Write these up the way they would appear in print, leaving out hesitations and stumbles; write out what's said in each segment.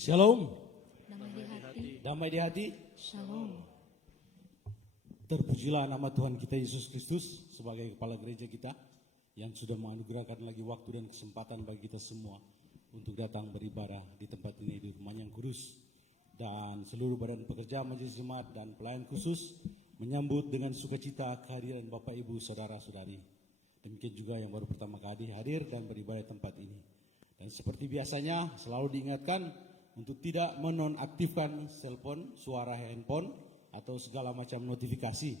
Shalom. Damai di hati. Damai di hati. Shalom. Terpujilah nama Tuhan kita Yesus Kristus sebagai kepala gereja kita yang sudah menganugerahkan lagi waktu dan kesempatan bagi kita semua untuk datang beribadah di tempat ini di Rumah yang Kudus. Dan seluruh badan pekerja majelis jemaat dan pelayan khusus menyambut dengan sukacita kehadiran Bapak Ibu Saudara-saudari. Demikian juga yang baru pertama kali hadir dan beribadah di tempat ini. Dan seperti biasanya selalu diingatkan untuk tidak menonaktifkan selpon, suara handphone, atau segala macam notifikasi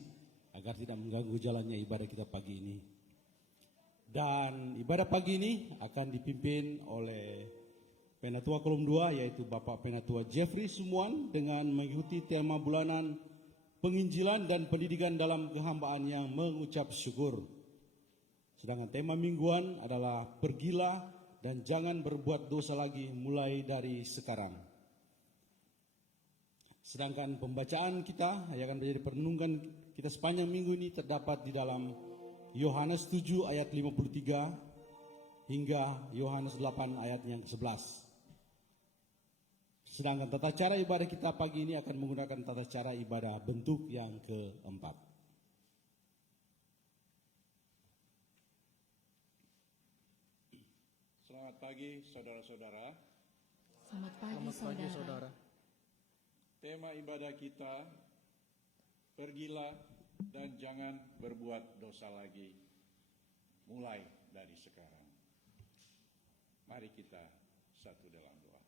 agar tidak mengganggu jalannya ibadah kita pagi ini. Dan ibadah pagi ini akan dipimpin oleh Penatua Kolom 2 yaitu Bapak Penatua Jeffrey Sumuan dengan mengikuti tema bulanan penginjilan dan pendidikan dalam kehambaan yang mengucap syukur. Sedangkan tema mingguan adalah pergilah dan jangan berbuat dosa lagi mulai dari sekarang. Sedangkan pembacaan kita yang akan menjadi perenungan kita sepanjang minggu ini terdapat di dalam Yohanes 7 ayat 53 hingga Yohanes 8 ayat yang ke-11. Sedangkan tata cara ibadah kita pagi ini akan menggunakan tata cara ibadah bentuk yang keempat. Selamat pagi saudara-saudara. Selamat pagi, saudara. Tema ibadah kita, pergilah dan jangan berbuat dosa lagi, mulai dari sekarang. Mari kita satu dalam doa.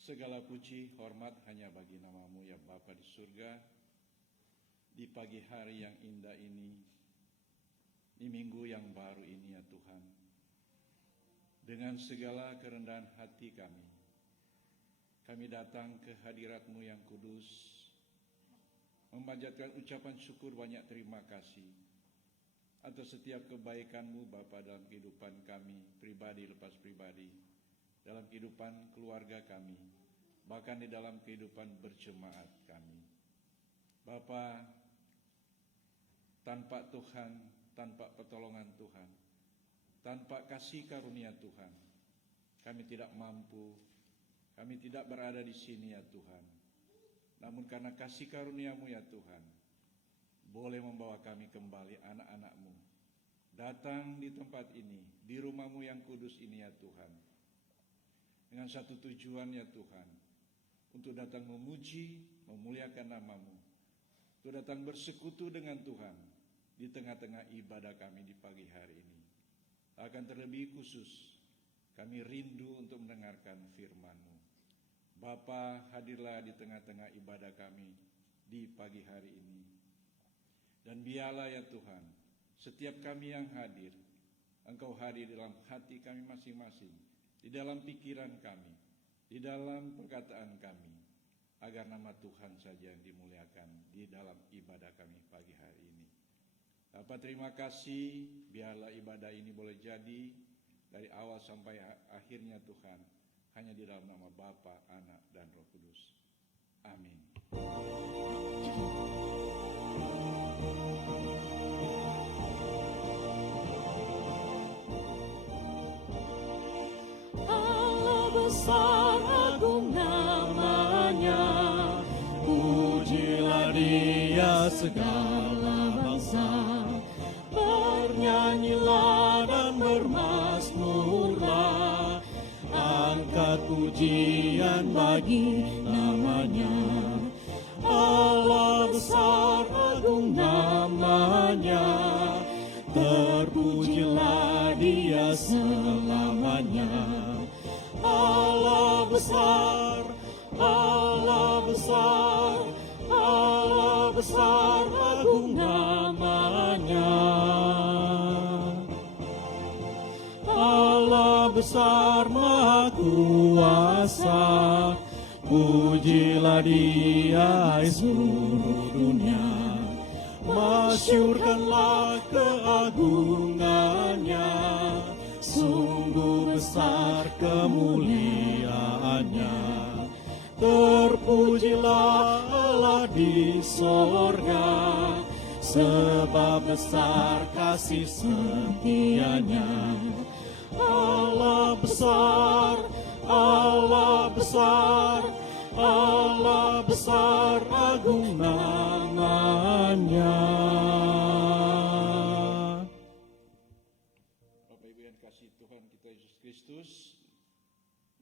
Segala puji, hormat hanya bagi namamu ya Bapa di surga. Di pagi hari yang indah ini, di minggu yang baru ini ya Tuhan, dengan segala kerendahan hati kami datang ke hadirat-Mu yang kudus, memanjatkan ucapan syukur banyak terima kasih atas setiap kebaikan-Mu Bapa dalam kehidupan kami, pribadi lepas pribadi, dalam kehidupan keluarga kami, bahkan di dalam kehidupan berjemaat kami. Bapa, tanpa Tuhan, tanpa pertolongan Tuhan, tanpa kasih karunia Tuhan, kami tidak mampu, kami tidak berada di sini ya Tuhan. Namun karena kasih karunia-Mu ya Tuhan, boleh membawa kami kembali anak-anak-Mu, datang di tempat ini, di rumah-Mu yang kudus ini ya Tuhan, dengan satu tujuan ya Tuhan, untuk datang memuji, memuliakan nama-Mu, untuk datang bersekutu dengan Tuhan di tengah-tengah ibadah kami di pagi hari ini. Akan terlebih khusus, kami rindu untuk mendengarkan firman-Mu. Bapa, hadirlah di tengah-tengah ibadah kami di pagi hari ini. Dan biarlah ya Tuhan, setiap kami yang hadir, Engkau hadir dalam hati kami masing-masing, di dalam pikiran kami, di dalam perkataan kami, agar nama Tuhan saja yang dimuliakan di dalam ibadah kami pagi hari ini. Bapak, terima kasih, biarlah ibadah ini boleh jadi dari awal sampai akhirnya Tuhan, hanya di dalam nama Bapa, Anak, dan Roh Kudus. Amin. Allah besar agung namanya, pujilah Dia segala bangsa. Bernyanyilah dan bermasmurlah, angkat pujian bagi namanya. Allah besar agung namanya, terpujilah Dia selamanya. Allah besar, Allah besar, Allah besar agung namanya. Allah besar maha kuasa, pujilah Dia seluruh dunia. Masyurkanlah keagungannya, sungguh besar kemuliaannya. Terpujilah Allah di sorga, sebab besar kasih setianya. Allah besar, Allah besar, Allah besar, agung namanya. Bapak Ibu yang kasih Tuhan kita Yesus Kristus,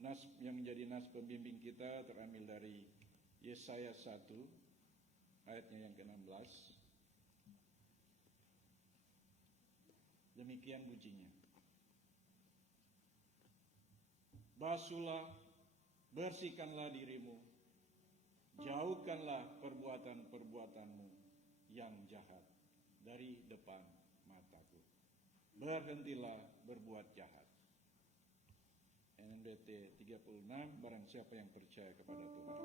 nas yang menjadi nas pembimbing kita terambil dari Yesaya 1 ayatnya yang ke-16. Demikian bunyinya. Basuhlah, bersihkanlah dirimu, jauhkanlah perbuatan-perbuatanmu yang jahat dari depan mataku. Berhentilah berbuat jahat. NMDT 36, barang siapa yang percaya kepada Tuhan.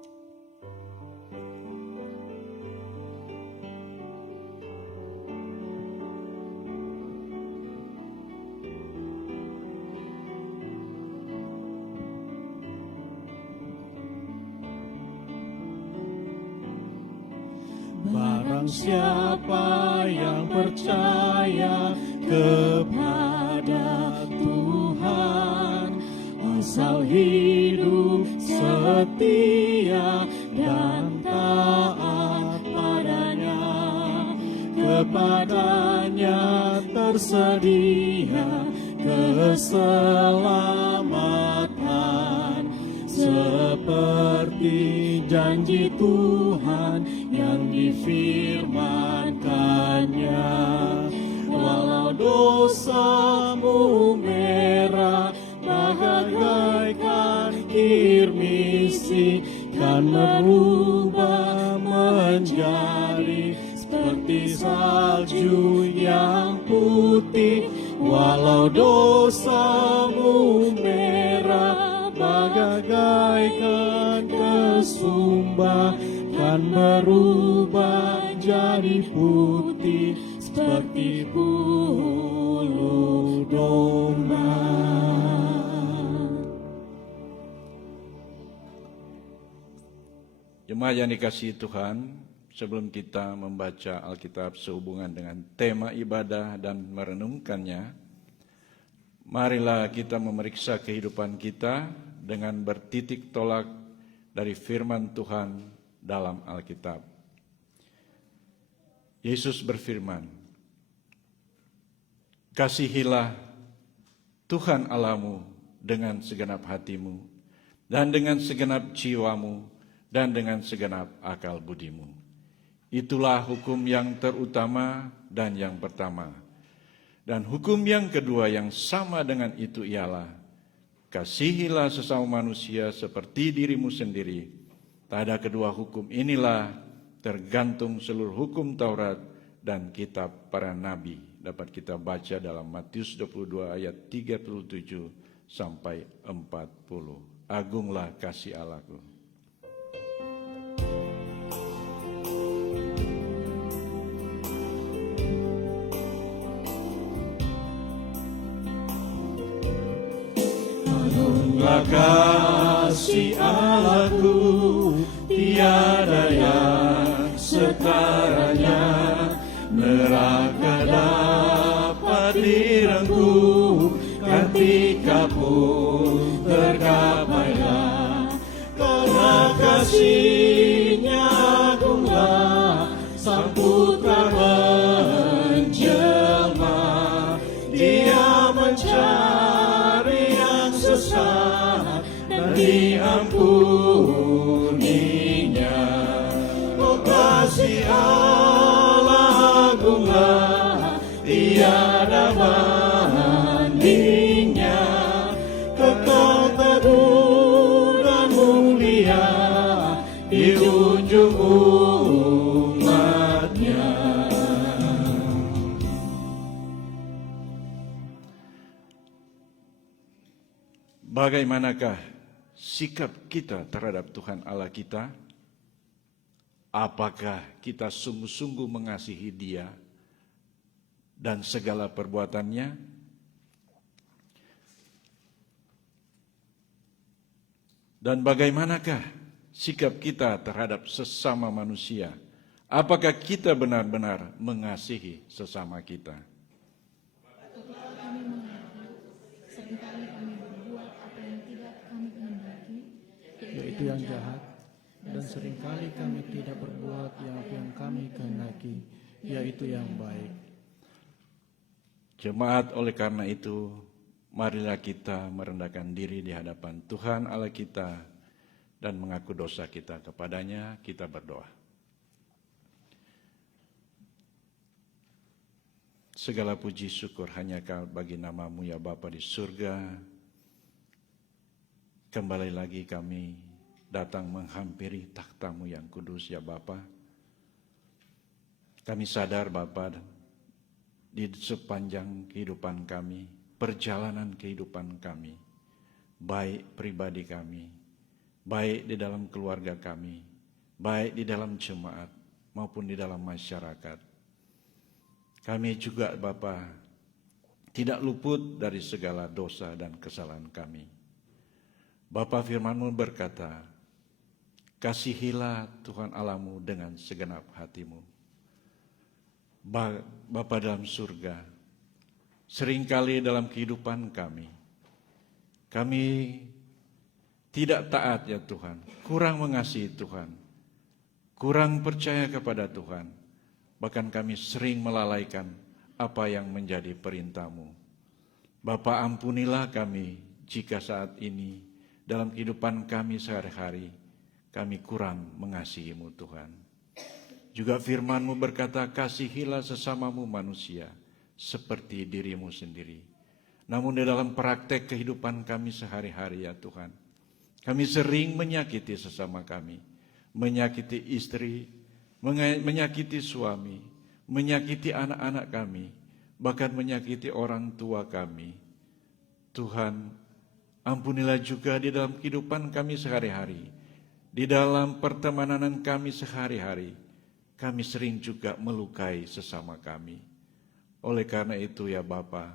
Barang siapa yang percaya kepada Tuhan, asal hidup setia dan taat padanya, kepadanya tersedia keselamatan, seperti janji Tuhan yang difirmankannya. Walau dosamu merah bagaikan kirmisi, kan berubah menjadi seperti salju yang putih. Walau dosamu merah bagaikan kesumba, kan berubah jadi putih seperti bulu domba. Jemaat yang dikasihi Tuhan, sebelum kita membaca Alkitab sehubungan dengan tema ibadah dan merenungkannya, marilah kita memeriksa kehidupan kita dengan bertitik tolak dari firman Tuhan dalam Alkitab. Yesus berfirman, "Kasihilah Tuhan Allahmu dengan segenap hatimu, dan dengan segenap jiwamu, dan dengan segenap akal budimu." Itulah hukum yang terutama dan yang pertama. Dan hukum yang kedua yang sama dengan itu ialah, kasihilah sesama manusia seperti dirimu sendiri. Pada kedua hukum inilah tergantung seluruh hukum Taurat dan kitab para nabi. Dapat kita baca dalam Matius 22 ayat 37 sampai 40. Agunglah kasih Allahku. Agunglah kasih Allahku, tiada yang setaranya. Neraka dapat direngkuh, ketika pun tergapailah. Karena kasih-Nya agunglah, Sang Putra menjelma. Dia mencari yang sesat dan diampuninya. Oh, kasih Allah agunglah, tiada bandingnya. Kekal teguh dan mulia di ujung umatnya. Bagaimanakah sikap kita terhadap Tuhan Allah kita? Apakah kita sungguh-sungguh mengasihi Dia dan segala perbuatannya? Dan bagaimanakah sikap kita terhadap sesama manusia? Apakah kita benar-benar mengasihi sesama kita? Ketika kami mengaku, seringkali kami berbuat apa yang tidak kami kehendaki, yaitu yang jahat, dan seringkali kami tidak berbuat yang kami kehendaki, yaitu yang baik. Jemaat, oleh karena itu, marilah kita merendahkan diri di hadapan Tuhan Allah kita dan mengaku dosa kita kepadanya. Kita berdoa. Segala puji syukur hanya bagi nama-Mu ya Bapa di surga. Kembali lagi kami datang menghampiri takhta-Mu yang kudus ya Bapa. Kami sadar Bapa, di sepanjang kehidupan kami, perjalanan kehidupan kami, baik pribadi kami, baik di dalam keluarga kami, baik di dalam jemaat maupun di dalam masyarakat, kami juga Bapa tidak luput dari segala dosa dan kesalahan kami. Bapa, firman-Mu berkata, kasihilah Tuhan Allahmu dengan segenap hatimu. Bapa dalam surga, seringkali dalam kehidupan kami tidak taat ya Tuhan, kurang mengasihi Tuhan, kurang percaya kepada Tuhan. Bahkan kami sering melalaikan apa yang menjadi perintah-Mu. Bapa, ampunilah kami jika saat ini dalam kehidupan kami sehari-hari kami kurang mengasihi-Mu Tuhan. Juga firman-Mu berkata, kasihilah sesamamu manusia seperti dirimu sendiri. Namun di dalam praktek kehidupan kami sehari-hari ya Tuhan, kami sering menyakiti sesama kami, menyakiti istri, menyakiti suami, menyakiti anak-anak kami, bahkan menyakiti orang tua kami. Tuhan, ampunilah juga di dalam kehidupan kami sehari-hari, di dalam pertemanan kami sehari-hari, kami sering juga melukai sesama kami. Oleh karena itu ya Bapa,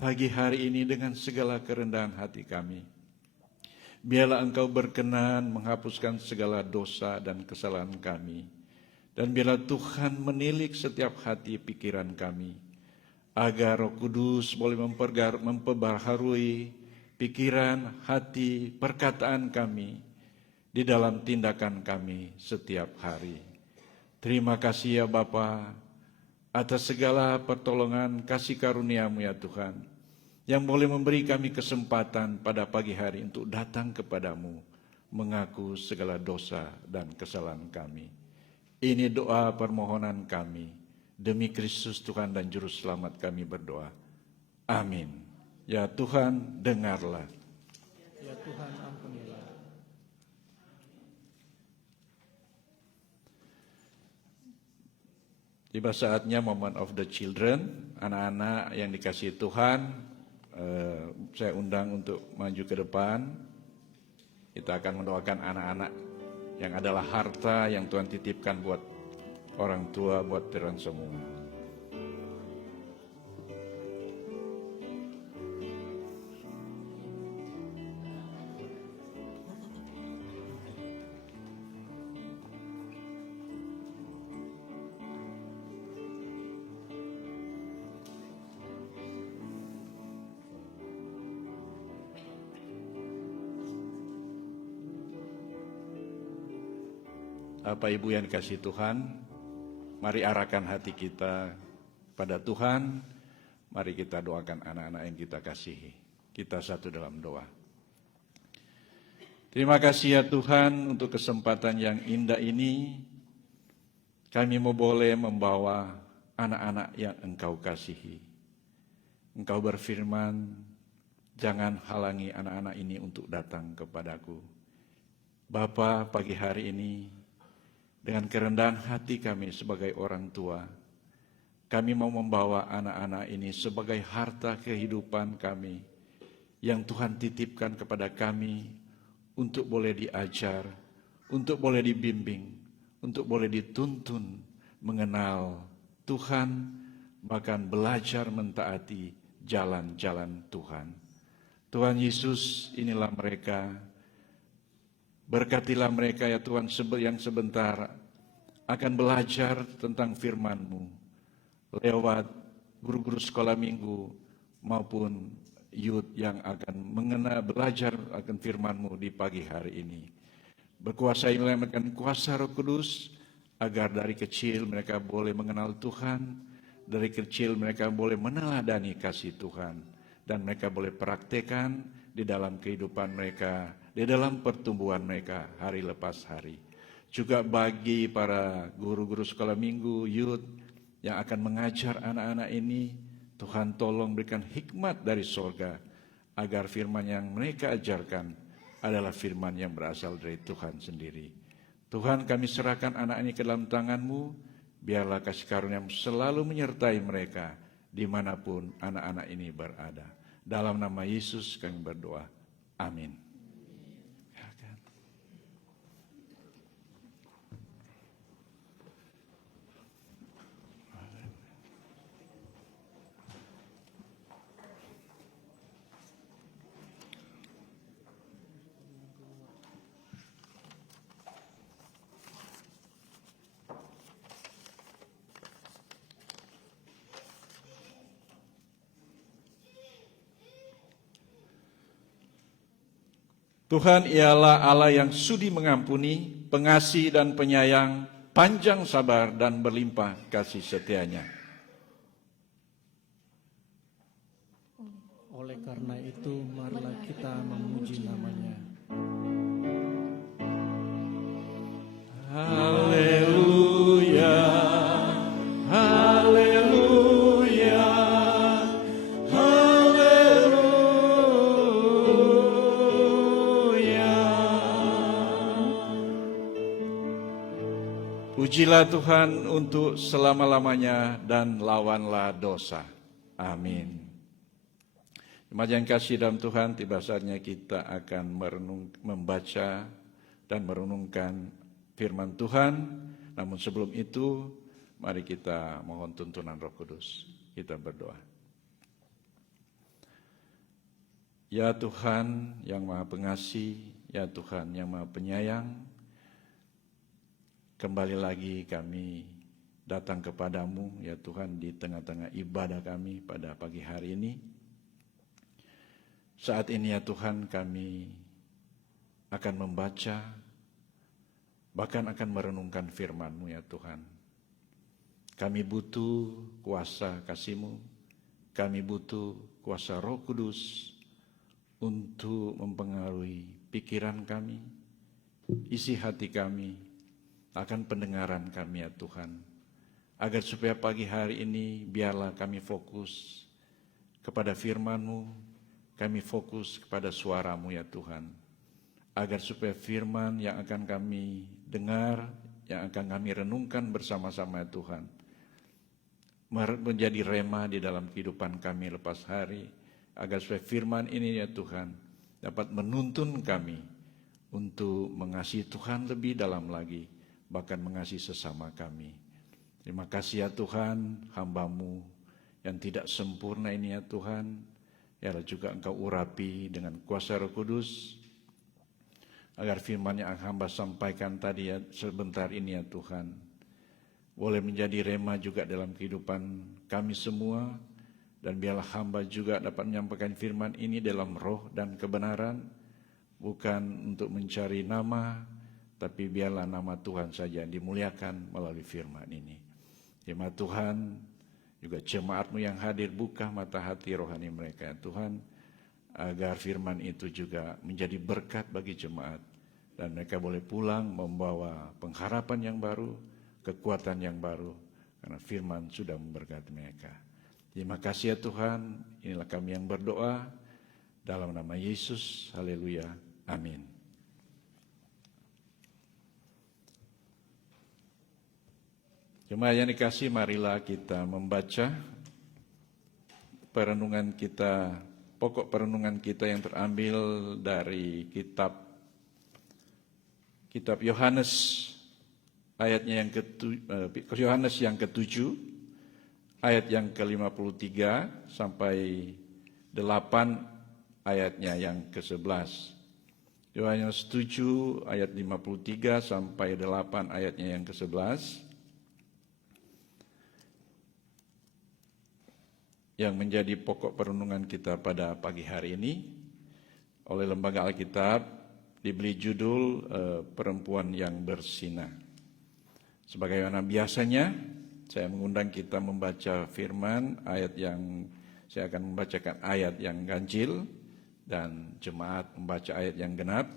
pagi hari ini dengan segala kerendahan hati kami, biarlah Engkau berkenan menghapuskan segala dosa dan kesalahan kami. Dan biarlah Tuhan menilik setiap hati pikiran kami, agar Roh Kudus boleh memperbaharui pikiran, hati, perkataan kami di dalam tindakan kami setiap hari. Terima kasih ya Bapa atas segala pertolongan kasih karunia-Mu ya Tuhan, yang boleh memberi kami kesempatan pada pagi hari untuk datang kepadamu, mengaku segala dosa dan kesalahan kami. Ini doa permohonan kami, demi Kristus Tuhan dan Juru Selamat kami berdoa. Amin. Ya Tuhan, dengarlah. Ya Tuhan, ampunilah. Tiba saatnya moment of the children, anak-anak yang dikasihi Tuhan, saya undang untuk maju ke depan. Kita akan mendoakan anak-anak yang adalah harta yang Tuhan titipkan buat orang tua, buat kalian semua. Bapak Ibu yang dikasihi Tuhan, mari arahkan hati kita pada Tuhan. Mari kita doakan anak-anak yang kita kasihi. Kita satu dalam doa. Terima kasih ya Tuhan untuk kesempatan yang indah ini. Kami mau boleh membawa anak-anak yang Engkau kasihi. Engkau berfirman, jangan halangi anak-anak ini untuk datang kepadaku. Bapa, pagi hari ini, dengan kerendahan hati kami sebagai orang tua, kami mau membawa anak-anak ini sebagai harta kehidupan kami yang Tuhan titipkan kepada kami untuk boleh diajar, untuk boleh dibimbing, untuk boleh dituntun mengenal Tuhan, bahkan belajar mentaati jalan-jalan Tuhan. Tuhan Yesus, inilah mereka. Berkatilah mereka ya Tuhan yang sebentar akan belajar tentang firman-Mu lewat guru-guru sekolah minggu maupun youth yang akan belajar akan firman-Mu di pagi hari ini. Berkuasai mereka dengan kuasa Roh Kudus, agar dari kecil mereka boleh mengenal Tuhan, dari kecil mereka boleh meneladani kasih Tuhan, dan mereka boleh praktekkan di dalam kehidupan mereka, di dalam pertumbuhan mereka hari lepas hari. Juga bagi para guru-guru sekolah minggu, youth yang akan mengajar anak-anak ini, Tuhan tolong berikan hikmat dari sorga, agar firman yang mereka ajarkan adalah firman yang berasal dari Tuhan sendiri. Tuhan, kami serahkan anak ini ke dalam tangan-Mu, biarlah kasih karunia-Mu selalu menyertai mereka dimanapun anak-anak ini berada. Dalam nama Yesus kami berdoa. Amin. Tuhan ialah Allah yang sudi mengampuni, pengasih dan penyayang, panjang sabar dan berlimpah kasih setianya. Oleh karena itu, marilah kita memuji nama-Nya. Haleluya, haleluya, haleluya. Pujilah Tuhan untuk selama-lamanya dan lawanlah dosa. Amin. Jemaat yang kasih dalam Tuhan, tiba saatnya kita akan membaca dan merenungkan firman Tuhan. Namun sebelum itu, mari kita mohon tuntunan Roh Kudus. Kita berdoa. Ya Tuhan yang Maha Pengasih, ya Tuhan yang Maha Penyayang, kembali lagi kami datang kepadamu, ya Tuhan, di tengah-tengah ibadah kami pada pagi hari ini. Saat ini ya Tuhan, kami akan membaca, bahkan akan merenungkan firman-Mu ya Tuhan. Kami butuh kuasa kasih-Mu, kami butuh kuasa Roh Kudus untuk mempengaruhi pikiran kami, isi hati kami, akan pendengaran kami ya Tuhan. Agar supaya pagi hari ini biarlah kami fokus kepada firman-Mu, kami fokus kepada suara-Mu ya Tuhan. Agar supaya firman yang akan kami dengar, yang akan kami renungkan bersama-sama ya Tuhan, menjadi rema di dalam kehidupan kami lepas hari. Agar supaya firman ini ya Tuhan dapat menuntun kami untuk mengasihi Tuhan lebih dalam lagi, bahkan mengasihi sesama kami. Terima kasih ya Tuhan, hamba-Mu yang tidak sempurna ini ya Tuhan, biarlah juga Engkau urapi dengan kuasa Roh Kudus, agar firman yang hamba sampaikan tadi ya sebentar ini ya Tuhan, boleh menjadi rema juga dalam kehidupan kami semua, dan biarlah hamba juga dapat menyampaikan firman ini dalam roh dan kebenaran, bukan untuk mencari nama, tapi biarlah nama Tuhan saja yang dimuliakan melalui firman ini. Terima Tuhan, juga jemaat-Mu yang hadir, buka mata hati rohani mereka ya Tuhan, agar firman itu juga menjadi berkat bagi jemaat, dan mereka boleh pulang membawa pengharapan yang baru, kekuatan yang baru, karena firman sudah memberkati mereka. Terima kasih ya Tuhan, inilah kami yang berdoa, dalam nama Yesus, haleluya, amin. Jemaat yang dikasih, marilah kita membaca perenungan kita, pokok perenungan kita yang terambil dari kitab Yohanes, ayatnya yang Yohanes yang ke-7, ayat yang ke-53 sampai 8, ayatnya yang ke-11. Yohanes 7 ayat 53 sampai 8 ayatnya yang ke-11. Yang menjadi pokok perenungan kita pada pagi hari ini oleh Lembaga Alkitab diberi judul Perempuan yang Bersinar. Sebagaimana biasanya saya mengundang kita membaca firman saya akan membacakan ayat yang ganjil dan jemaat membaca ayat yang genap.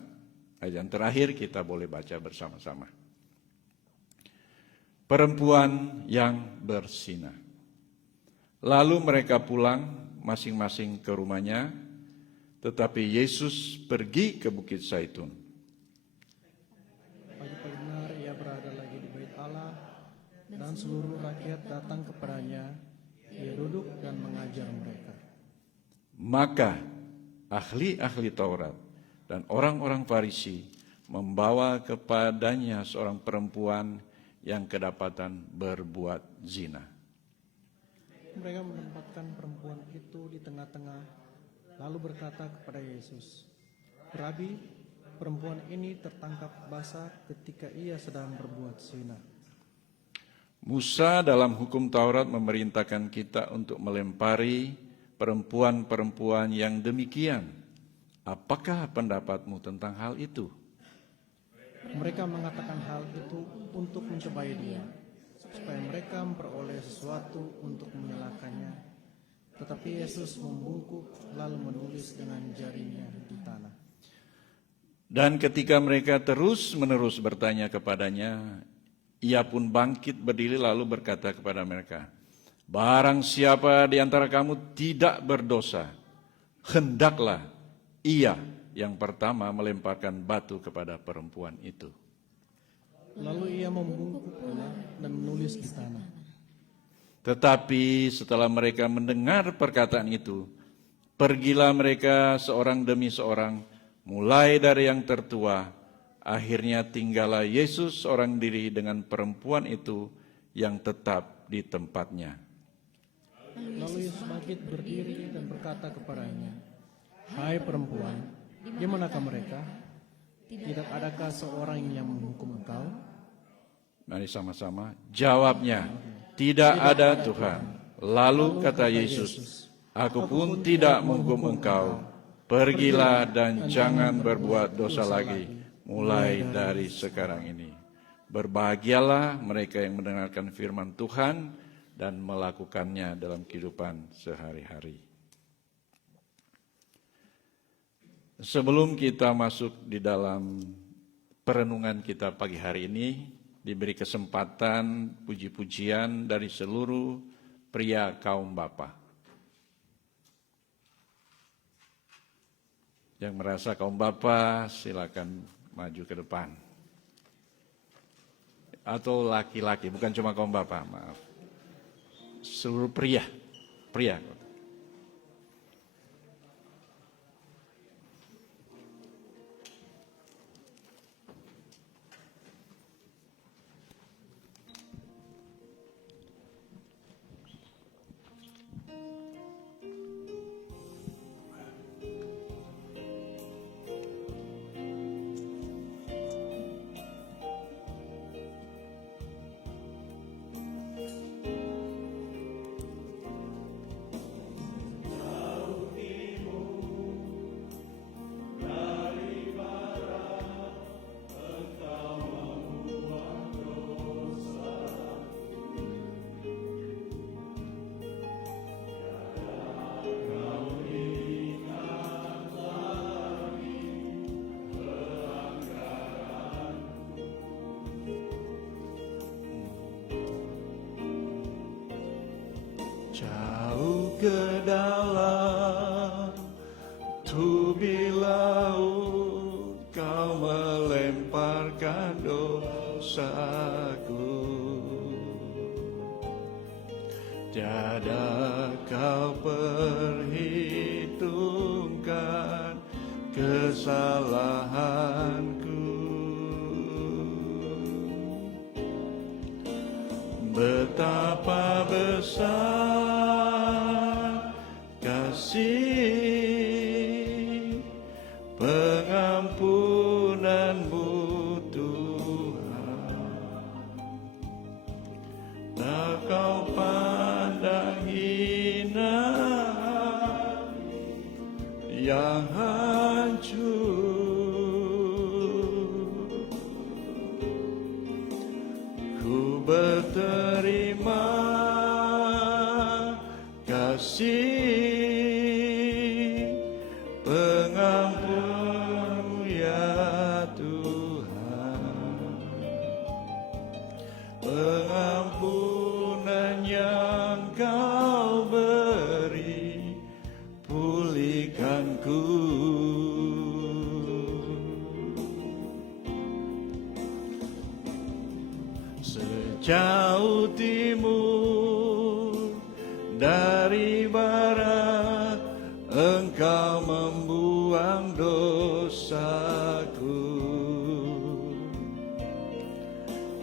Ayat yang terakhir kita boleh baca bersama-sama. Perempuan yang bersinar. Lalu mereka pulang masing-masing ke rumahnya, tetapi Yesus pergi ke Bukit Zaitun. Pagi-pagi benar ia berada lagi di Bait Allah, dan seluruh rakyat datang kepadanya. Ia duduk dan mengajar mereka. Maka ahli-ahli Taurat dan orang-orang Farisi membawa kepadanya seorang perempuan yang kedapatan berbuat zina. Mereka menempatkan perempuan itu di tengah-tengah, lalu berkata kepada Yesus, "Rabi, perempuan ini tertangkap basah ketika ia sedang berbuat zina." Musa dalam hukum Taurat memerintahkan kita untuk melempari perempuan-perempuan yang demikian. Apakah pendapatmu tentang hal itu? Mereka mengatakan hal itu untuk mencobai dia, supaya mereka memperoleh sesuatu untuk menyalahkannya. Tetapi Yesus membungkuk lalu menulis dengan jarinya di tanah. Dan ketika mereka terus-menerus bertanya kepadanya, ia pun bangkit berdiri lalu berkata kepada mereka, "Barang siapa di antara kamu tidak berdosa, hendaklah ia yang pertama melemparkan batu kepada perempuan itu." Lalu ia membungkuk pula dan menulis di tanah. Tetapi setelah mereka mendengar perkataan itu, pergilah mereka seorang demi seorang, mulai dari yang tertua. Akhirnya tinggallah Yesus seorang diri dengan perempuan itu yang tetap di tempatnya. Lalu Yesus bangkit berdiri dan berkata kepadanya, "Hai perempuan, di manakah mereka? Tidak adakah seorang yang menghukum engkau?" Mari sama-sama. Jawabnya, "Tidak ada Tuhan." Lalu kata Yesus, "Aku pun tidak menghukum engkau. Pergilah dan jangan berbuat dosa lagi, mulai dari sekarang ini." Berbahagialah mereka yang mendengarkan firman Tuhan dan melakukannya dalam kehidupan sehari-hari. Sebelum kita masuk di dalam perenungan kita pagi hari ini, diberi kesempatan puji-pujian dari seluruh pria kaum bapa. Yang merasa kaum bapa silakan maju ke depan. Atau laki-laki, bukan cuma kaum bapa, maaf. Seluruh pria. Jauh ke dalam tubi laut kau melemparkan dosaku. Tiada kau perhitungkan kesalahanku. Betapa besar kasih pengampun yang hancur. Ku berterima kasih pengampunmu ya Tuhan, pengampunan yang Kau beri pulihkanku. Sejauh timur dari barat, Engkau membuang dosaku.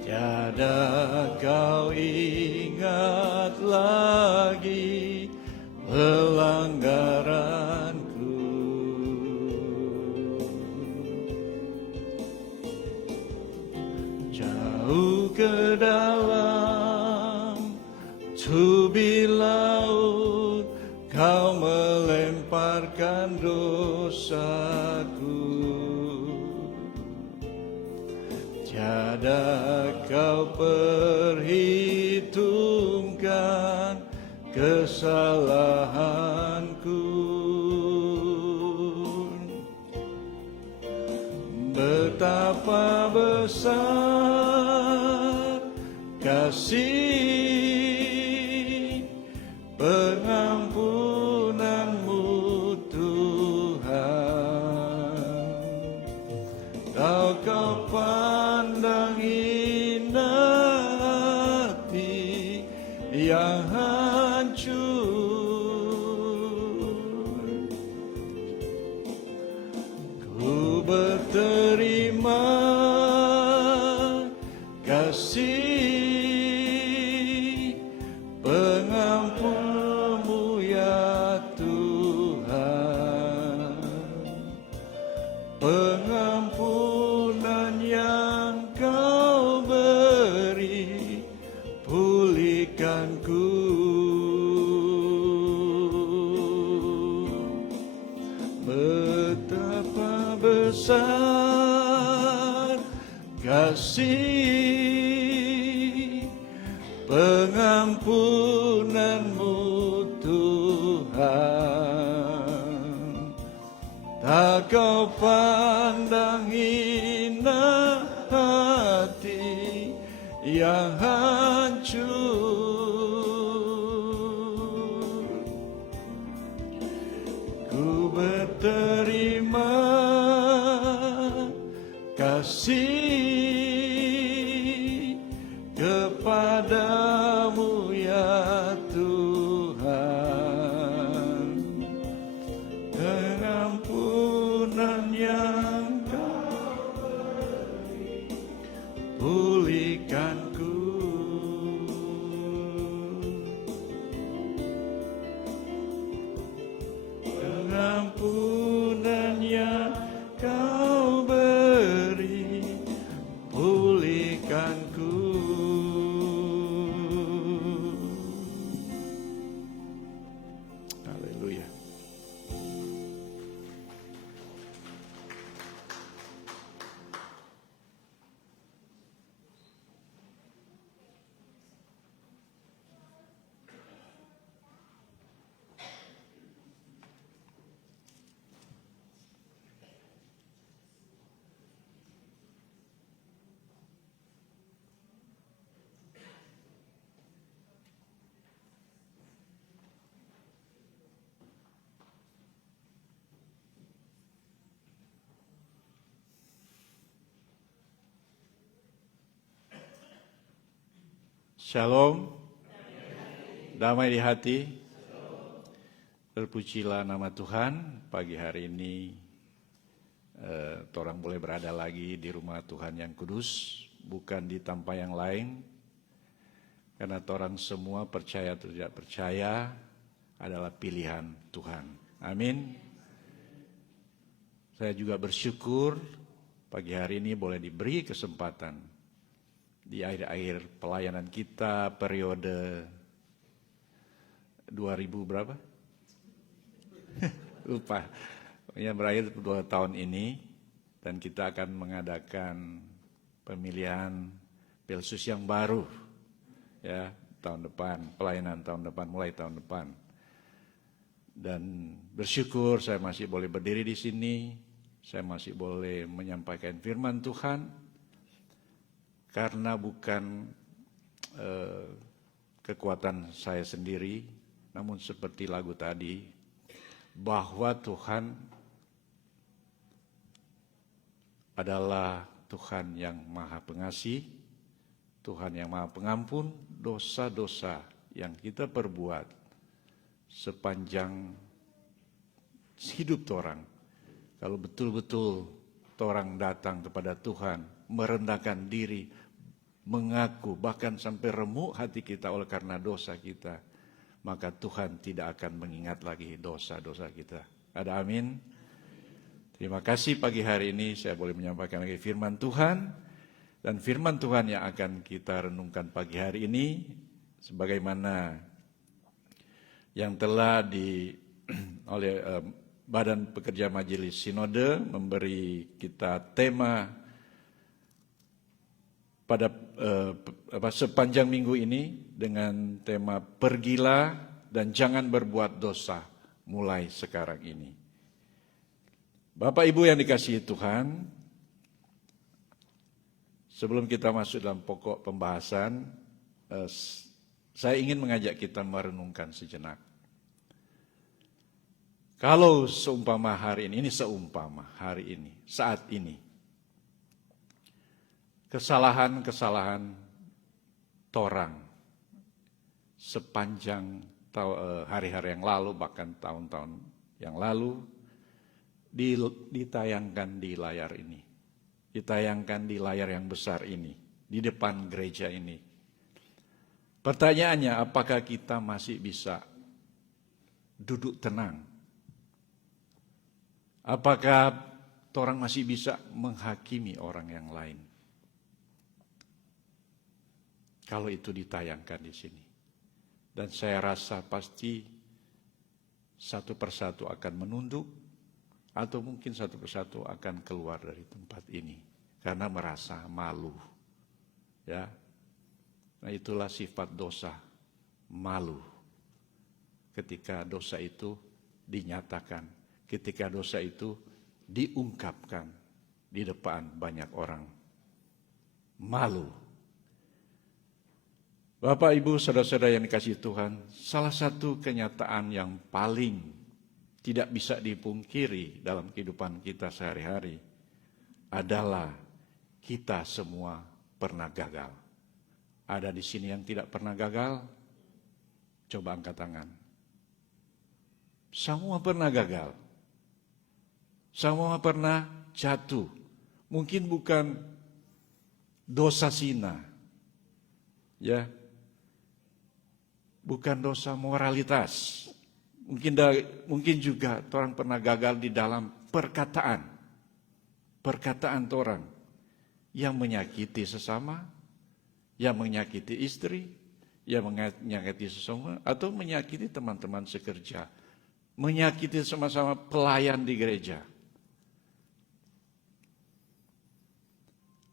Tiada Kau ingat lagi pelanggaranku. Jauh ke dalam tubir laut, Kau melemparkan dosaku. Tiada Kau perhitungkan kesalahanku. Betapa besar kasih pengampunanmu Tuhan. Kau pandang indah hati yang hancur. Ku berterima kasih pengampunmu ya Tuhan, pengampunan yang Kau beri pulihkanku. Betapa besar kasih pengampunanmu Tuhan. Tak Kau pandang hina hati yang hancur. Ku berterima kasih kepadamu ya Tuhan, pengampunan yang Kau beri pulihkanku. Pengampunan yang Kau beri pulihkanku. Haleluya. Shalom, damai di hati, terpujilah nama Tuhan. Pagi hari ini orang boleh berada lagi di rumah Tuhan yang kudus, bukan di tempat yang lain, karena orang semua percaya atau tidak percaya adalah pilihan Tuhan. Amin. Saya juga bersyukur pagi hari ini boleh diberi kesempatan di akhir-akhir pelayanan kita periode 2000 berapa? Lupa. yang berakhir 2 tahun ini, dan kita akan mengadakan pemilihan Pelsus yang baru ya tahun depan, pelayanan tahun depan, mulai tahun depan. Dan bersyukur saya masih boleh berdiri di sini, saya masih boleh menyampaikan firman Tuhan, karena bukan kekuatan saya sendiri, namun seperti lagu tadi, bahwa Tuhan adalah Tuhan yang Maha Pengasih, Tuhan yang Maha Pengampun dosa-dosa yang kita perbuat sepanjang hidup torang. Kalau betul-betul torang datang kepada Tuhan, merendahkan diri, mengaku, bahkan sampai remuk hati kita oleh karena dosa kita, maka Tuhan tidak akan mengingat lagi dosa-dosa kita. Ada amin? Terima kasih pagi hari ini saya boleh menyampaikan lagi firman Tuhan, dan firman Tuhan yang akan kita renungkan pagi hari ini sebagaimana yang telah oleh Badan Pekerja Majelis Sinode memberi kita tema pada sepanjang minggu ini dengan tema pergilah dan jangan berbuat dosa mulai sekarang ini. Bapak Ibu yang dikasihi Tuhan, sebelum kita masuk dalam pokok pembahasan, saya ingin mengajak kita merenungkan sejenak. Kalau seumpama hari ini seumpama hari ini, saat ini, kesalahan-kesalahan torang sepanjang hari-hari yang lalu, bahkan tahun-tahun yang lalu, ditayangkan di layar ini, ditayangkan di layar yang besar ini, di depan gereja ini. Pertanyaannya, apakah kita masih bisa duduk tenang? Apakah orang masih bisa menghakimi orang yang lain? Kalau itu ditayangkan di sini. Dan saya rasa pasti satu persatu akan menunduk, atau mungkin satu persatu akan keluar dari tempat ini karena merasa malu. Ya. Nah, itulah sifat dosa, malu. Ketika dosa itu dinyatakan, ketika dosa itu diungkapkan di depan banyak orang. Malu. Bapak, Ibu, saudara-saudara yang dikasihi Tuhan, salah satu kenyataan yang paling tidak bisa dipungkiri dalam kehidupan kita sehari-hari adalah kita semua pernah gagal. Ada di sini yang tidak pernah gagal? Coba angkat tangan. Semua pernah gagal. Semua pernah jatuh. Mungkin bukan dosa zina, ya, bukan dosa moralitas. Mungkin juga orang pernah gagal di dalam perkataan orang yang menyakiti sesama, yang menyakiti istri, yang menyakiti sesama, atau menyakiti teman-teman sekerja, menyakiti sama-sama pelayan di gereja.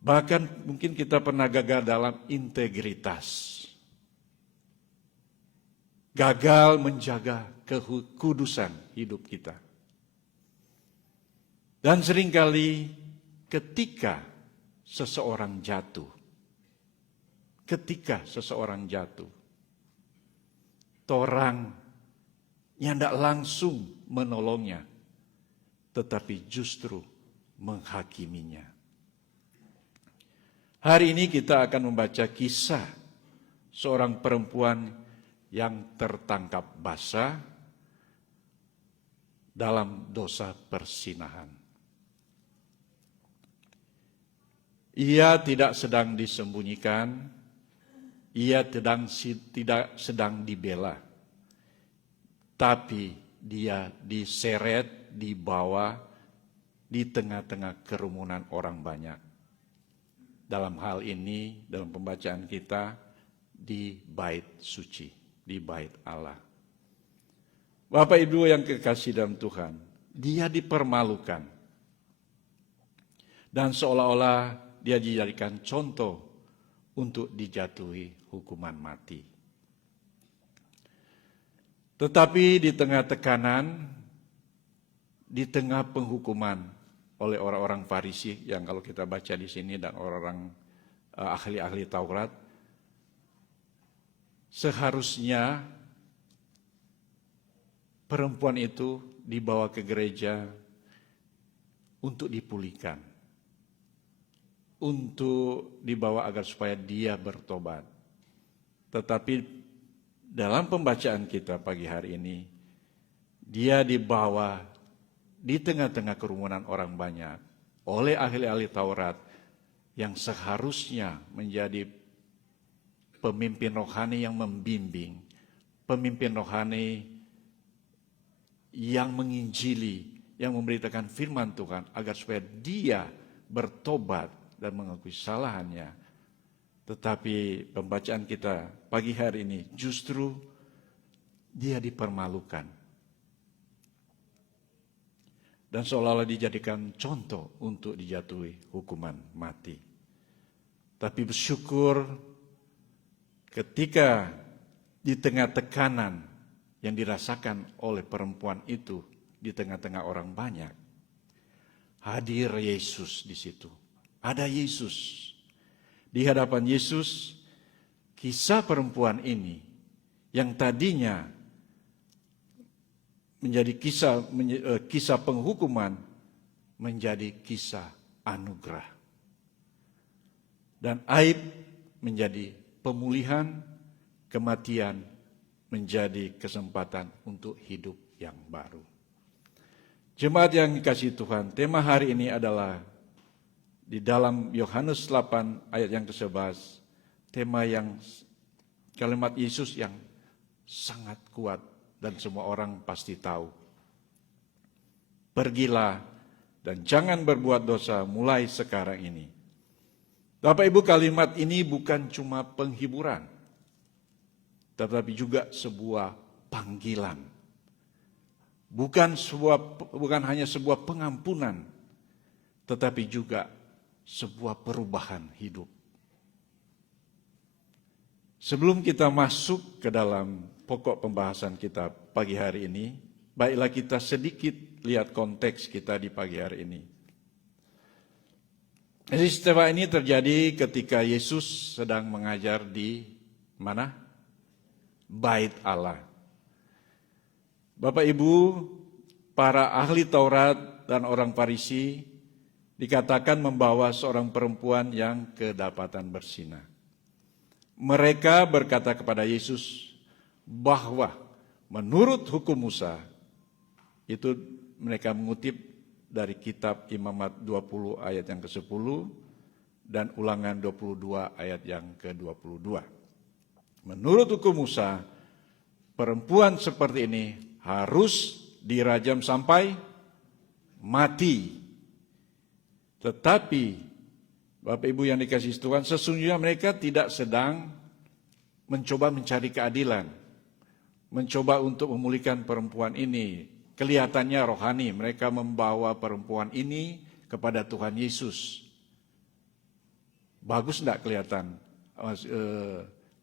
Bahkan mungkin kita pernah gagal dalam integritas. Gagal menjaga kekudusan hidup kita. Dan seringkali ketika seseorang jatuh, orang yang tidak langsung menolongnya, tetapi justru menghakiminya. Hari ini kita akan membaca kisah seorang perempuan yang tertangkap basah dalam dosa persinahan. Ia tidak sedang disembunyikan, ia tidak sedang dibela, tapi dia diseret, dibawa di tengah-tengah kerumunan orang banyak. Dalam hal ini, dalam pembacaan kita, di bait suci, di bait Allah. Bapak Ibu yang kekasih dalam Tuhan, dia dipermalukan. Dan seolah-olah dia dijadikan contoh untuk dijatuhi hukuman mati. Tetapi di tengah tekanan, di tengah penghukuman oleh orang-orang Farisi yang kalau kita baca di sini dan orang-orang ahli-ahli Taurat, seharusnya perempuan itu dibawa ke gereja untuk dipulihkan, untuk dibawa agar supaya dia bertobat. Tetapi dalam pembacaan kita pagi hari ini, dia dibawa di tengah-tengah kerumunan orang banyak oleh ahli-ahli Taurat yang seharusnya menjadi pemimpin rohani yang membimbing, pemimpin rohani yang menginjili, yang memberitakan firman Tuhan agar supaya dia bertobat dan mengakui kesalahannya. Tetapi pembacaan kita pagi hari ini justru dia dipermalukan. Dan seolah-olah dijadikan contoh untuk dijatuhi hukuman mati. Tapi bersyukur ketika di tengah tekanan yang dirasakan oleh perempuan itu di tengah-tengah orang banyak, hadir Yesus di situ. Ada Yesus. Di hadapan Yesus, kisah perempuan ini yang tadinya menjadi kisah penghukuman menjadi kisah anugerah. Dan aib menjadi pemulihan, kematian menjadi kesempatan untuk hidup yang baru. Jemaat yang dikasihi Tuhan, tema hari ini adalah di dalam Yohanes 8 ayat yang ke-11, tema yang kalimat Yesus yang sangat kuat dan semua orang pasti tahu. Pergilah dan jangan berbuat dosa mulai sekarang ini. Bapak Ibu, kalimat ini bukan cuma penghiburan, tetapi juga sebuah panggilan. Bukan hanya sebuah pengampunan, tetapi juga sebuah perubahan hidup. Sebelum kita masuk ke dalam pokok pembahasan kita pagi hari ini, baiklah kita sedikit lihat konteks kita di pagi hari ini. Peristiwa ini terjadi ketika Yesus sedang mengajar di mana? Bait Allah. Bapak Ibu, para ahli Taurat dan orang Farisi dikatakan membawa seorang perempuan yang kedapatan bersinah. Mereka berkata kepada Yesus bahwa menurut hukum Musa, itu mereka mengutip dari kitab Imamat 20 ayat yang ke-10 dan Ulangan 22 ayat yang ke-22. Menurut hukum Musa, perempuan seperti ini harus dirajam sampai mati. Tetapi Bapak Ibu yang dikasihi Tuhan, sesungguhnya mereka tidak sedang mencoba mencari keadilan, mencoba untuk memulihkan perempuan ini. Kelihatannya rohani, mereka membawa perempuan ini kepada Tuhan Yesus. Bagus enggak kelihatan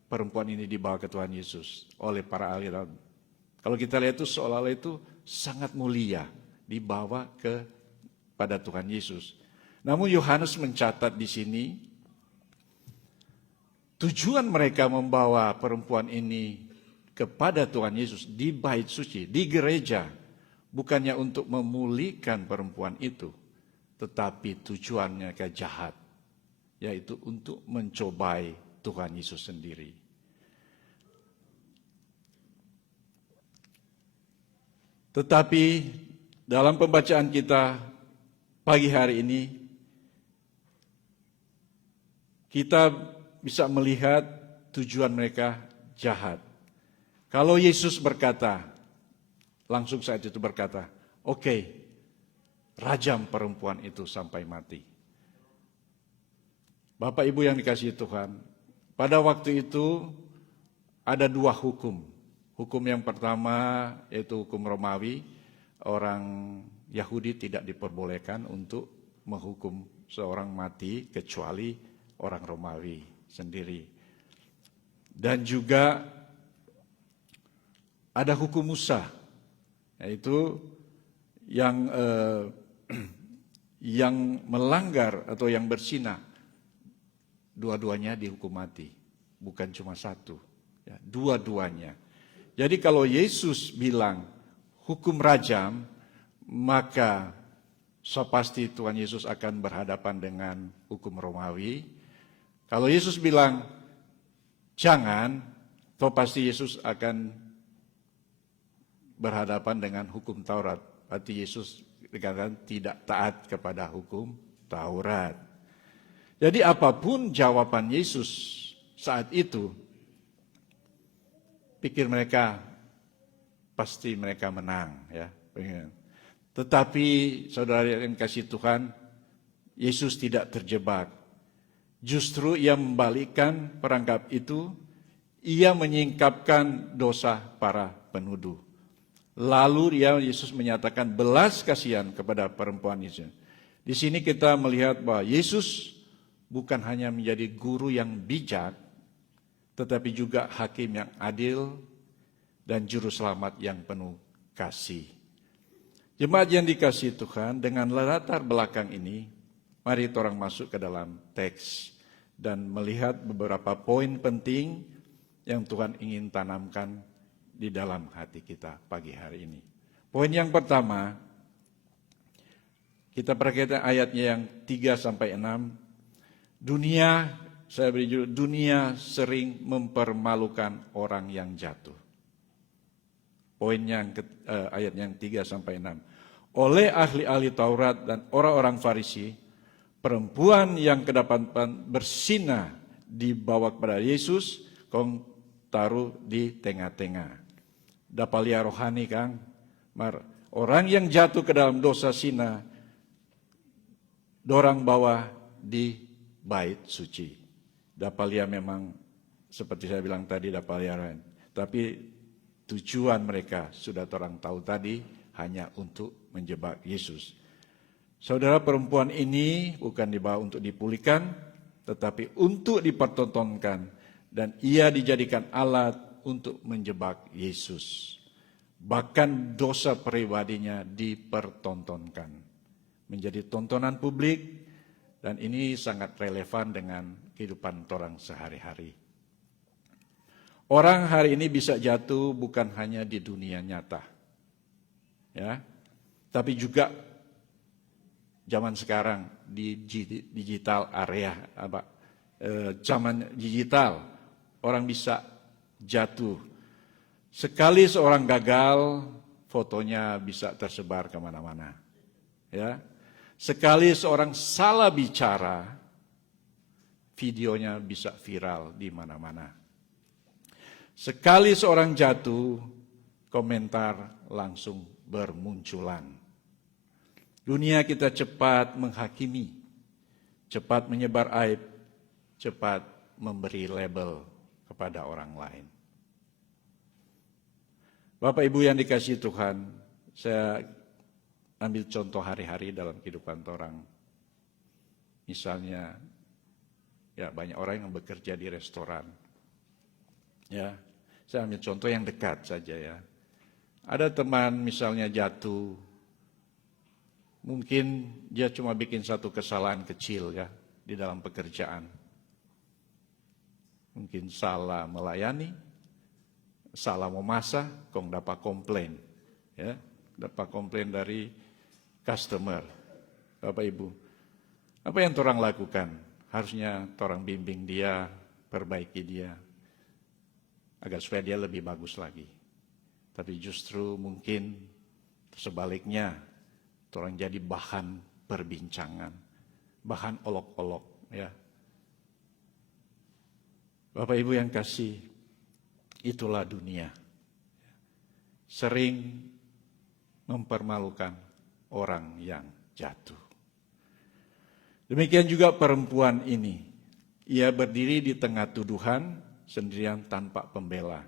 perempuan ini dibawa ke Tuhan Yesus oleh para ahli? Kalau kita lihat itu seolah-olah itu sangat mulia, dibawa kepada Tuhan Yesus. Namun Yohanes mencatat di sini, tujuan mereka membawa perempuan ini kepada Tuhan Yesus di bait suci, di gereja, bukannya untuk memulihkan perempuan itu, tetapi tujuannya jahat, yaitu untuk mencobai Tuhan Yesus sendiri. Tetapi dalam pembacaan kita pagi hari ini, kita bisa melihat tujuan mereka jahat. Kalau Yesus berkata, langsung saat itu berkata, oke, rajam perempuan itu sampai mati. Bapak Ibu yang dikasihi Tuhan, pada waktu itu ada dua hukum. Hukum yang pertama yaitu hukum Romawi, orang Yahudi tidak diperbolehkan untuk menghukum seorang mati kecuali orang Romawi sendiri. Dan juga ada hukum Musa, yaitu yang yang melanggar atau yang berzina, dua-duanya dihukum mati, bukan cuma satu, ya, dua-duanya. Jadi kalau Yesus bilang hukum rajam, maka pasti Tuhan Yesus akan berhadapan dengan hukum Romawi. Kalau Yesus bilang jangan, pasti Yesus akan berhadapan dengan hukum Taurat. Berarti Yesus dikatakan tidak taat kepada hukum Taurat. Jadi apapun jawaban Yesus saat itu, pikir mereka pasti mereka menang, ya. Tetapi saudara yang kasih Tuhan, Yesus tidak terjebak. Justru ia membalikkan perangkap itu, ia menyingkapkan dosa para penuduh. Lalu Yesus menyatakan belas kasihan kepada perempuan itu. Di sini kita melihat bahwa Yesus bukan hanya menjadi guru yang bijak, tetapi juga hakim yang adil dan juru selamat yang penuh kasih. Jemaat yang dikasihi Tuhan, dengan latar belakang ini, mari kita orang masuk ke dalam teks dan melihat beberapa poin penting yang Tuhan ingin tanamkan di dalam hati kita pagi hari ini. Poin yang pertama, kita perhatikan ayatnya yang 3-6. Dunia, saya beri judul, dunia sering mempermalukan orang yang jatuh. Poin yang ayat yang 3-6. Oleh ahli-ahli Taurat dan orang-orang Farisi, perempuan yang kedapatan berzina dibawa kepada Yesus, kong taruh di tengah-tengah. Dapalia rohani Kang, orang yang jatuh ke dalam dosa zina, dorang bawa di bait suci. Dapalia memang seperti saya bilang tadi, dapalia rohani. Tapi tujuan mereka sudah orang tahu tadi, hanya untuk menjebak Yesus. Saudara, perempuan ini bukan dibawa untuk dipulihkan, tetapi untuk dipertontonkan, dan ia dijadikan alat untuk menjebak Yesus. Bahkan dosa pribadinya dipertontonkan, menjadi tontonan publik, dan ini sangat relevan dengan kehidupan orang sehari-hari. Orang hari ini bisa jatuh bukan hanya di dunia nyata, ya, tapi juga zaman sekarang di digital area, zaman digital orang bisa jatuh. Sekali seorang gagal, fotonya bisa tersebar kemana-mana, ya. Sekali seorang salah bicara, videonya bisa viral di mana-mana. Sekali seorang jatuh, komentar langsung bermunculan. Dunia kita cepat menghakimi, cepat menyebar aib, cepat memberi label kepada orang lain. Bapak Ibu yang dikasihi Tuhan, saya ambil contoh hari-hari dalam kehidupan orang. Misalnya, ya banyak orang yang bekerja di restoran. Ya, saya ambil contoh yang dekat saja ya. Ada teman misalnya jatuh, mungkin dia cuma bikin satu kesalahan kecil ya di dalam pekerjaan. Mungkin salah melayani, salah memasak, kong dapat komplain, ya, dapat komplain dari customer. Bapak Ibu, apa yang orang lakukan? Harusnya orang bimbing dia, perbaiki dia, agar supaya dia lebih bagus lagi. Tapi justru mungkin sebaliknya, orang jadi bahan perbincangan, bahan olok-olok, ya. Bapak Ibu yang kasih, itulah dunia. Sering mempermalukan orang yang jatuh. Demikian juga perempuan ini. Ia berdiri di tengah tuduhan sendirian tanpa pembela.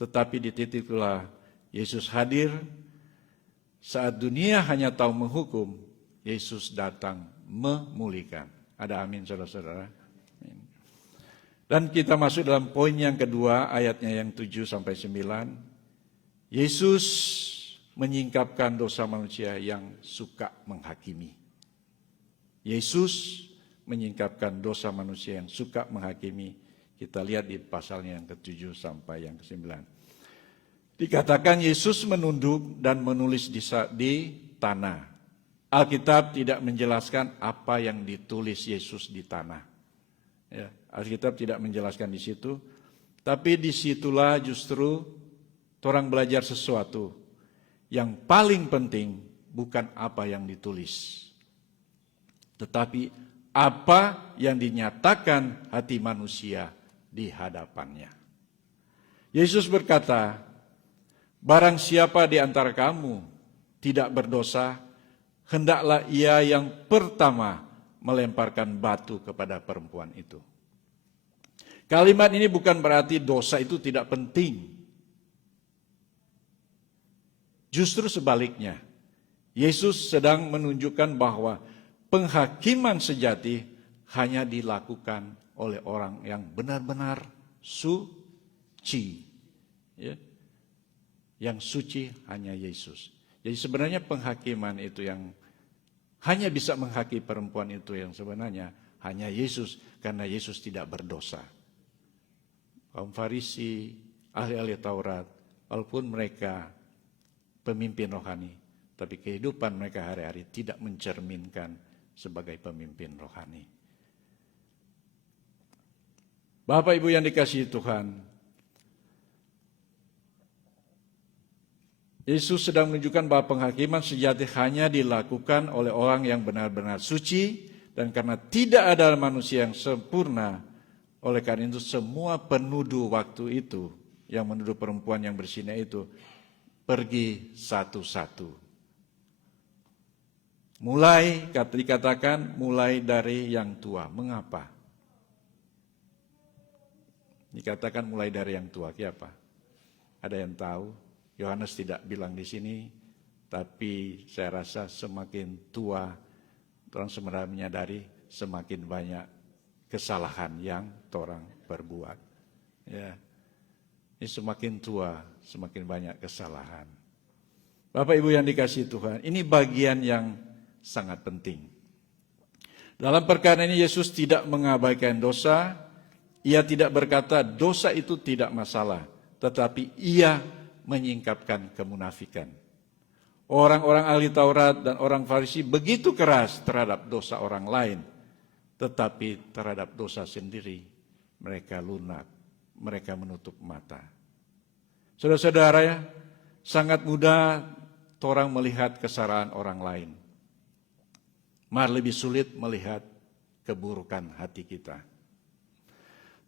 Tetapi di titik itulah Yesus hadir Saat dunia hanya tahu menghukum, Yesus datang memulihkan. Ada amin saudara-saudara? Dan kita masuk dalam poin yang kedua, ayatnya yang 7 sampai 9. Yesus menyingkapkan dosa manusia yang suka menghakimi. Yesus menyingkapkan dosa manusia yang suka menghakimi. Kita lihat di pasalnya yang ke-7 sampai yang ke-9. Dikatakan Yesus menunduk dan menulis di tanah. Alkitab tidak menjelaskan apa yang ditulis Yesus di tanah. Ya, Alkitab tidak menjelaskan di situ. Tapi disitulah justru orang belajar sesuatu. Yang paling penting bukan apa yang ditulis, tetapi apa yang dinyatakan hati manusia di hadapannya. Yesus berkata, barang siapa di antara kamu tidak berdosa, hendaklah ia yang pertama melemparkan batu kepada perempuan itu. Kalimat ini bukan berarti dosa itu tidak penting. Justru sebaliknya, Yesus sedang menunjukkan bahwa penghakiman sejati hanya dilakukan oleh orang yang benar-benar suci. Ya. Yang suci hanya Yesus. Jadi sebenarnya penghakiman itu yang hanya bisa menghakimi perempuan itu yang sebenarnya hanya Yesus, karena Yesus tidak berdosa. Kaum Farisi, ahli-ahli Taurat, walaupun mereka pemimpin rohani, tapi kehidupan mereka hari-hari tidak mencerminkan sebagai pemimpin rohani. Bapak Ibu yang dikasihi Tuhan, Yesus sedang menunjukkan bahwa penghakiman sejati hanya dilakukan oleh orang yang benar-benar suci, dan karena tidak ada manusia yang sempurna, oleh karena itu semua penuduh waktu itu yang menuduh perempuan yang bersinah itu pergi satu-satu. Mulai, dikatakan mulai dari yang tua. Mengapa? Dikatakan mulai dari yang tua. Kenapa? Ada yang tahu? Yohanes tidak bilang di sini, tapi saya rasa semakin tua, orang sebenarnya menyadari semakin banyak kesalahan yang orang perbuat. Ya. Ini semakin tua, semakin banyak kesalahan. Bapak Ibu yang dikasihi Tuhan, ini bagian yang sangat penting. Dalam perkara ini Yesus tidak mengabaikan dosa, ia tidak berkata dosa itu tidak masalah, tetapi ia menyingkapkan kemunafikan. Orang-orang ahli Taurat dan orang Farisi begitu keras terhadap dosa orang lain, tetapi terhadap dosa sendiri mereka lunak, mereka menutup mata. Saudara-saudara ya, sangat mudah orang melihat kesalahan orang lain. Malah lebih sulit melihat keburukan hati kita.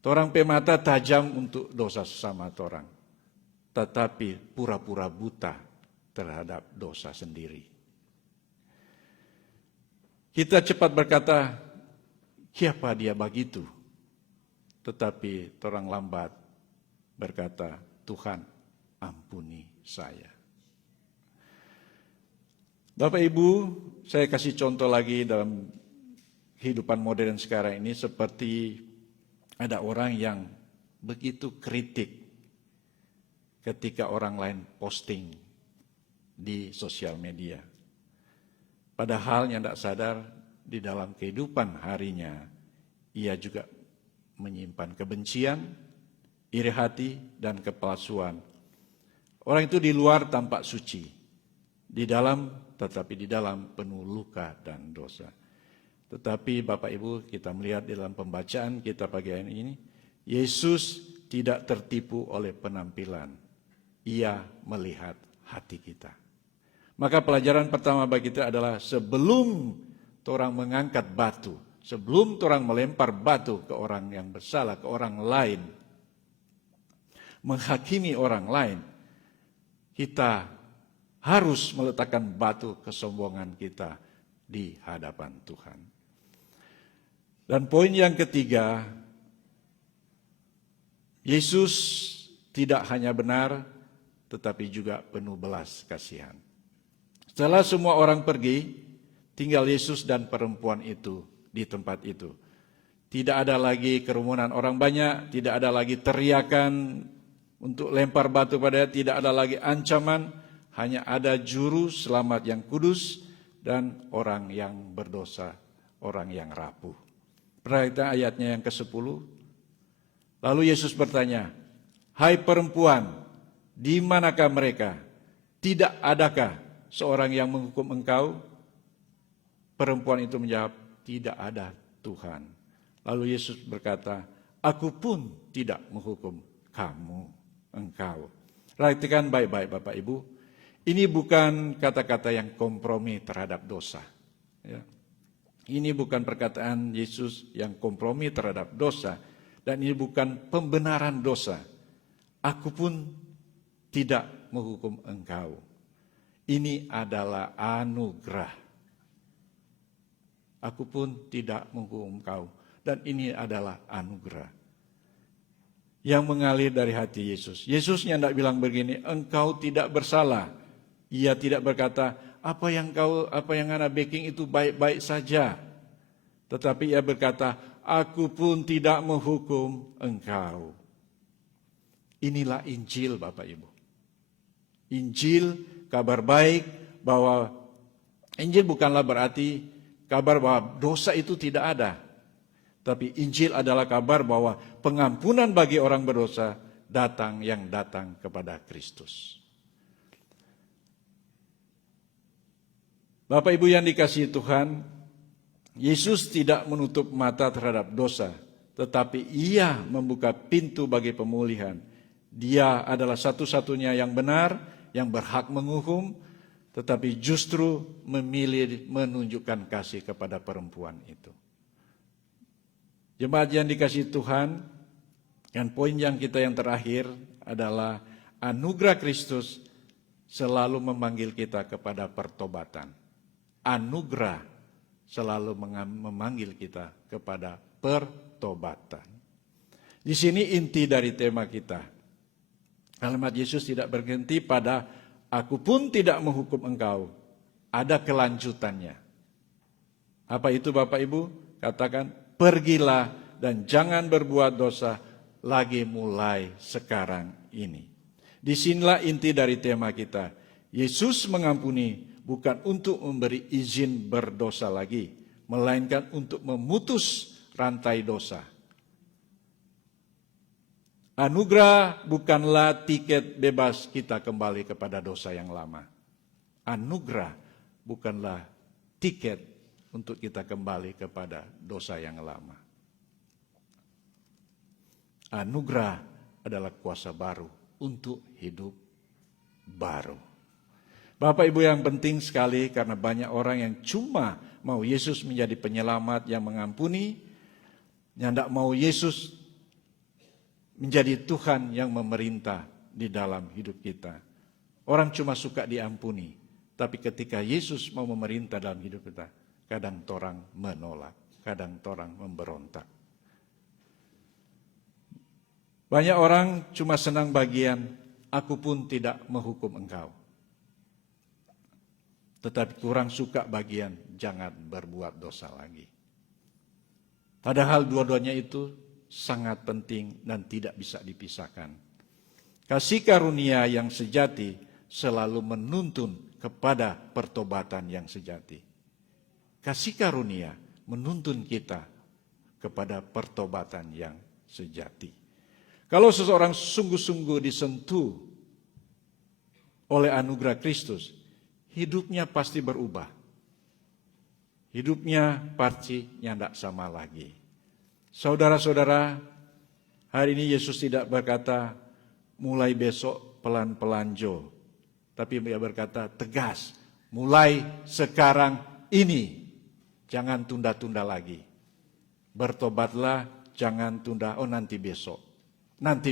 Orang pemata tajam untuk dosa sesama orang, tetapi pura-pura buta terhadap dosa sendiri. Kita cepat berkata, siapa dia begitu? Tetapi orang lambat berkata, Tuhan ampuni saya. Bapak Ibu, saya kasih contoh lagi dalam kehidupan modern sekarang ini, seperti ada orang yang begitu kritik ketika orang lain posting di sosial media. Padahal yang tidak sadar di dalam kehidupan harinya, ia juga menyimpan kebencian, iri hati, dan kepalsuan. Orang itu di luar tampak suci, di dalam tetapi di dalam penuh luka dan dosa. Tetapi Bapak Ibu, kita melihat di dalam pembacaan kita pagi hari ini, Yesus tidak tertipu oleh penampilan. Ia melihat hati kita. Maka pelajaran pertama bagi kita adalah sebelum orang mengangkat batu, sebelum orang melempar batu ke orang yang bersalah, ke orang lain, menghakimi orang lain, kita harus meletakkan batu kesombongan kita di hadapan Tuhan. Dan poin yang ketiga, Yesus tidak hanya benar, tetapi juga penuh belas kasihan. Setelah semua orang pergi, tinggal Yesus dan perempuan itu di tempat itu. Tidak ada lagi kerumunan orang banyak, tidak ada lagi teriakan untuk lempar batu padanya, tidak ada lagi ancaman, hanya ada juru selamat yang kudus dan orang yang berdosa, orang yang rapuh. Perhatikan ayatnya yang ke-10. Lalu Yesus bertanya, "Hai perempuan, di manakah mereka? Tidak adakah seorang yang menghukum engkau?" Perempuan itu menjawab, "Tidak ada, Tuhan." Lalu Yesus berkata, "Aku pun tidak menghukum engkau." Perhatikan baik-baik Bapak Ibu. Ini bukan kata-kata yang kompromi terhadap dosa. Ya. Ini bukan perkataan Yesus yang kompromi terhadap dosa. Dan ini bukan pembenaran dosa. Aku pun tidak menghukum engkau. Ini adalah anugerah. Aku pun tidak menghukum engkau. Dan ini adalah anugerah yang mengalir dari hati Yesus. Yesusnya tidak bilang begini, engkau tidak bersalah. Ia tidak berkata, apa yang Anda baking itu baik-baik saja. Tetapi ia berkata, aku pun tidak menghukum engkau. Inilah Injil Bapak Ibu. Injil, kabar baik bahwa Injil bukanlah berarti kabar bahwa dosa itu tidak ada. Tapi Injil adalah kabar bahwa pengampunan bagi orang berdosa datang kepada Kristus. Bapak Ibu yang dikasihi Tuhan, Yesus tidak menutup mata terhadap dosa, tetapi Ia membuka pintu bagi pemulihan. Dia adalah satu-satunya yang benar, yang berhak menghukum, tetapi justru memilih menunjukkan kasih kepada perempuan itu. Jemaat yang dikasihi Tuhan, dan poin yang terakhir adalah anugerah Kristus selalu memanggil kita kepada pertobatan. Anugerah selalu memanggil kita kepada pertobatan. Di sini inti dari tema kita. Kalimat Yesus tidak berhenti pada aku pun tidak menghukum engkau. Ada kelanjutannya. Apa itu Bapak Ibu? Katakan, pergilah dan jangan berbuat dosa lagi mulai sekarang ini. Disinilah inti dari tema kita. Yesus mengampuni bukan untuk memberi izin berdosa lagi, melainkan untuk memutus rantai dosa. Anugerah bukanlah tiket bebas kita kembali kepada dosa yang lama. Anugerah bukanlah tiket untuk kita kembali kepada dosa yang lama. Anugerah adalah kuasa baru untuk hidup baru. Bapak Ibu yang penting sekali karena banyak orang yang cuma mau Yesus menjadi penyelamat yang mengampuni, yang tidak mau Yesus menjadi Tuhan yang memerintah di dalam hidup kita. Orang cuma suka diampuni, tapi ketika Yesus mau memerintah dalam hidup kita, kadang orang menolak, kadang orang memberontak. Banyak orang cuma senang bagian, aku pun tidak menghukum engkau. Tetapi kurang suka bagian, jangan berbuat dosa lagi. Padahal dua-duanya itu sangat penting dan tidak bisa dipisahkan. Kasih karunia yang sejati selalu menuntun kepada pertobatan yang sejati. Kasih karunia menuntun kita kepada pertobatan yang sejati. Kalau seseorang sungguh-sungguh disentuh oleh anugerah Kristus, hidupnya pasti berubah. Hidupnya pastinya tidak sama lagi. Saudara-saudara, hari ini Yesus tidak berkata mulai besok pelan-pelan Jo, tapi Dia berkata tegas, mulai sekarang ini. Jangan tunda-tunda lagi. Bertobatlah, jangan tunda, nanti besok. Nanti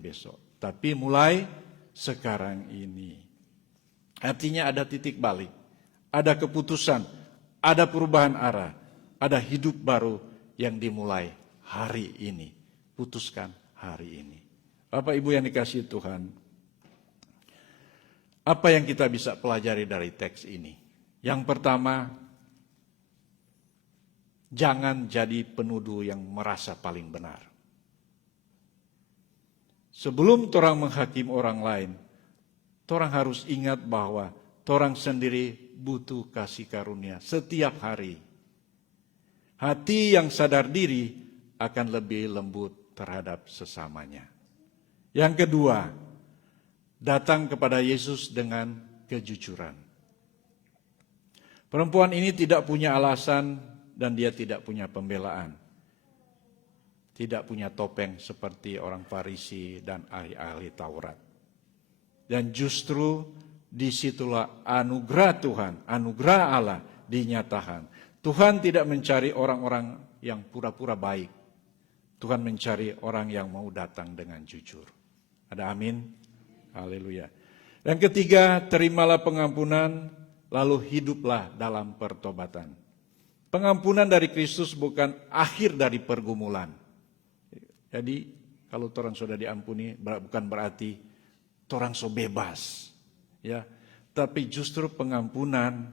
besok. Tapi mulai sekarang ini. Artinya ada titik balik. Ada keputusan, ada perubahan arah. Ada hidup baru yang dimulai hari ini. Putuskan hari ini. Bapak Ibu yang dikasihi Tuhan. Apa yang kita bisa pelajari dari teks ini? Yang pertama, jangan jadi penuduh yang merasa paling benar. Sebelum torang menghakimi orang lain, torang harus ingat bahwa torang sendiri butuh kasih karunia setiap hari. Hati yang sadar diri akan lebih lembut terhadap sesamanya. Yang kedua, datang kepada Yesus dengan kejujuran. Perempuan ini tidak punya alasan dan dia tidak punya pembelaan. Tidak punya topeng seperti orang Farisi dan ahli-ahli Taurat. Dan justru disitulah anugerah Tuhan, anugerah Allah dinyatakan. Tuhan tidak mencari orang-orang yang pura-pura baik. Tuhan mencari orang yang mau datang dengan jujur. Ada amin? Haleluya. Dan ketiga, terimalah pengampunan, lalu hiduplah dalam pertobatan. Pengampunan dari Kristus bukan akhir dari pergumulan. Jadi kalau torang sudah diampuni bukan berarti torang so bebas, ya. Tapi justru pengampunan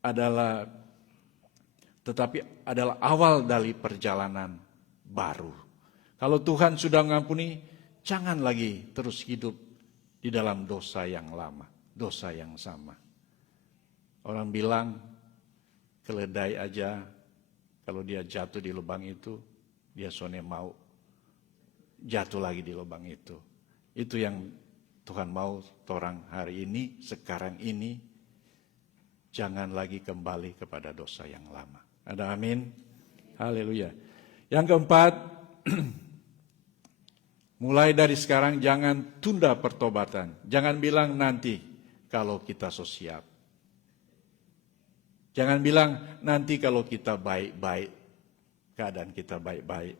adalah awal dari perjalanan baru. Kalau Tuhan sudah mengampuni, jangan lagi terus hidup di dalam dosa yang lama, dosa yang sama. Orang bilang keledai aja kalau dia jatuh di lubang itu, dia sone mau jatuh lagi di lubang itu. Itu yang Tuhan mau torang hari ini, sekarang ini, jangan lagi kembali kepada dosa yang lama. Ada amin? Haleluya. Yang keempat, mulai dari sekarang jangan tunda pertobatan. Jangan bilang nanti kalau kita so siap. Jangan bilang nanti kalau kita baik-baik, keadaan kita baik-baik,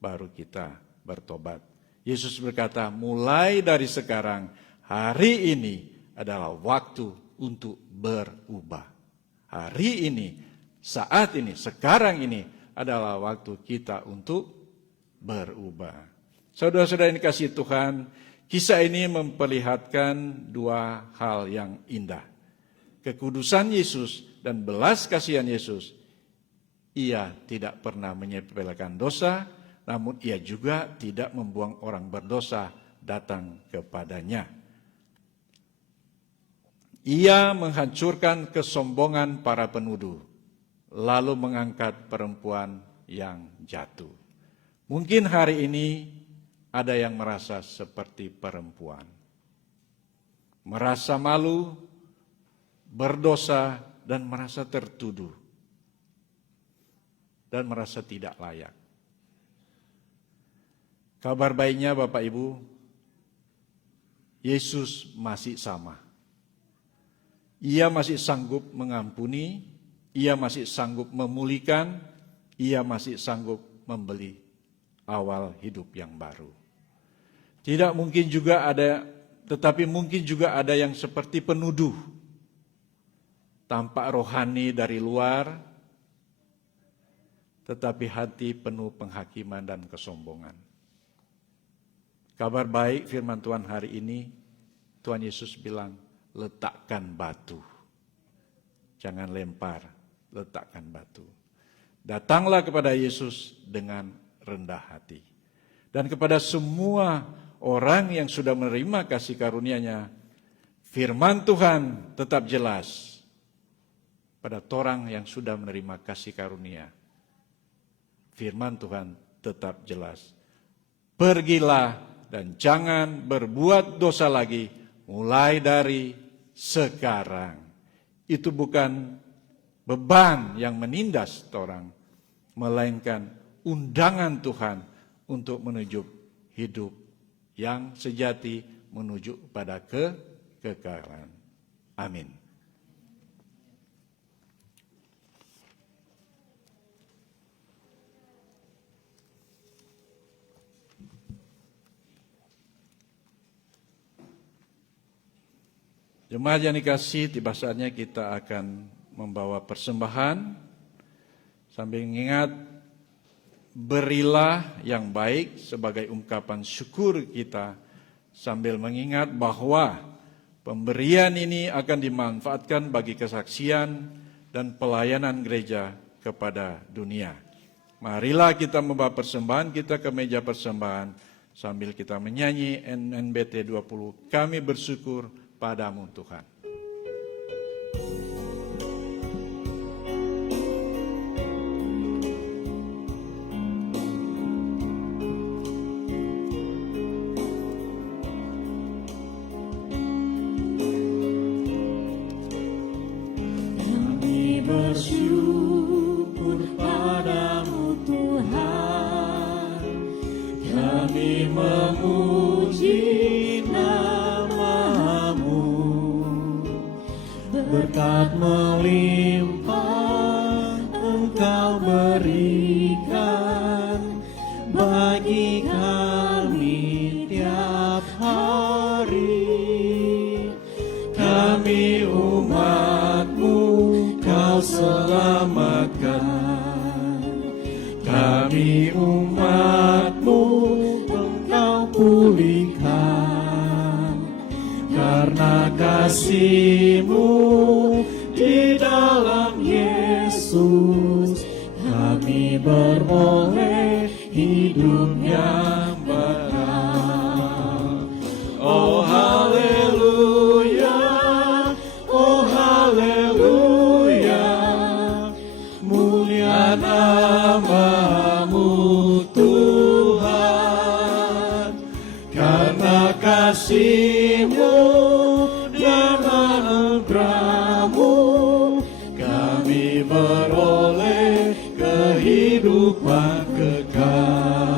baru kita bertobat. Yesus berkata, mulai dari sekarang, hari ini adalah waktu untuk berubah. Hari ini, saat ini, sekarang ini adalah waktu kita untuk berubah. Saudara-saudara yang dikasihi Tuhan, kisah ini memperlihatkan dua hal yang indah. Kekudusan Yesus dan belas kasihan Yesus. Ia tidak pernah menyepelekan dosa, namun ia juga tidak membuang orang berdosa datang kepadanya. Ia menghancurkan kesombongan para penuduh, lalu mengangkat perempuan yang jatuh. Mungkin hari ini ada yang merasa seperti perempuan. Merasa malu, berdosa, dan merasa tertuduh. Dan merasa tidak layak. Kabar baiknya Bapak Ibu, Yesus masih sama. Ia masih sanggup mengampuni, ia masih sanggup memulihkan, ia masih sanggup memberi awal hidup yang baru. Tidak mungkin juga ada, tetapi mungkin juga ada yang seperti penuduh. Tampak rohani dari luar, tetapi hati penuh penghakiman dan kesombongan. Kabar baik firman Tuhan hari ini, Tuhan Yesus bilang, letakkan batu. Jangan lempar, letakkan batu. Datanglah kepada Yesus dengan rendah hati. Dan kepada semua orang yang sudah menerima kasih karunia-Nya, firman Tuhan tetap jelas. Pada orang yang sudah menerima kasih karunia, firman Tuhan tetap jelas. Pergilah dan jangan berbuat dosa lagi mulai dari sekarang. Itu bukan beban yang menindas orang, melainkan undangan Tuhan untuk menuju hidup yang sejati, menuju pada kekekalan. Amin. Jemaat yang dikasihi, tiba saatnya kita akan membawa persembahan sambil mengingat berilah yang baik sebagai ungkapan syukur kita, sambil mengingat bahwa Pemberian ini akan dimanfaatkan bagi kesaksian dan pelayanan gereja kepada dunia. Marilah kita membawa persembahan kita ke meja persembahan sambil kita menyanyi NNBT 20. Kami bersyukur padamu Tuhan. Kami bersyukur padamu Tuhan, kami memuji nama-Mu, berkat melimpah Engkau berikan bagi kami tiap hari. Kami umat-Mu Kau selamatkan, kami umat-Mu Engkau pulihkan, karena kasih-Mu di dalam Yesus kami beroleh hidup yang benar. Oh haleluya, oh haleluya, mulia nama-Mu Tuhan, karena kasih-Mu dan anugerah-Mu kami beroleh kehidupan kekal.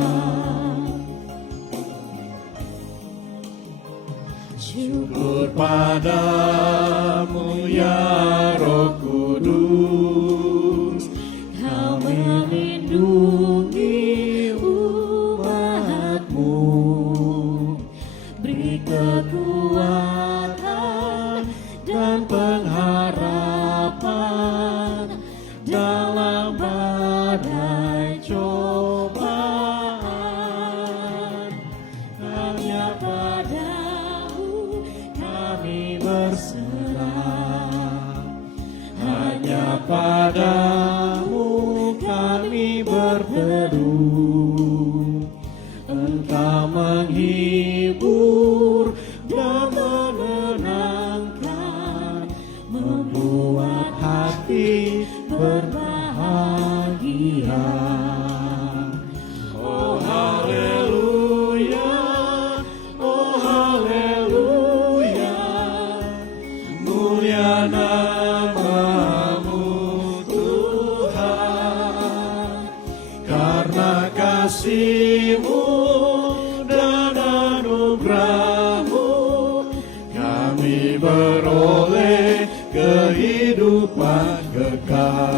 Syukur padamu ya Roh Kudus, Kau melindungi umat-Mu, beri kekuatan dan pengharapan dalam badai cobaan. Hanya padamu kami berserah, hanya padamu kami berteduh. Engkau menghibur dan menenangkan, membuat hati berbahagia. Oh haleluya, oh haleluya, mulia nama-Mu Tuhan, karena kasih-Mu dan anugerah-Mu kami beroleh kehidupan kekal.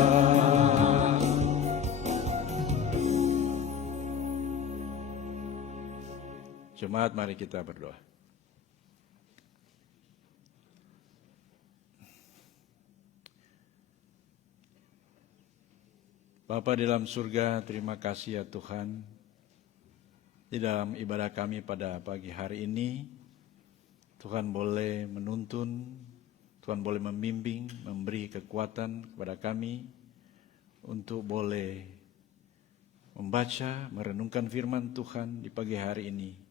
Jemaat, mari kita berdoa. Bapa di dalam surga, terima kasih ya Tuhan. Di dalam ibadah kami pada pagi hari ini, Tuhan boleh menuntun, Tuhan boleh membimbing, memberi kekuatan kepada kami untuk boleh membaca, merenungkan firman Tuhan di pagi hari ini.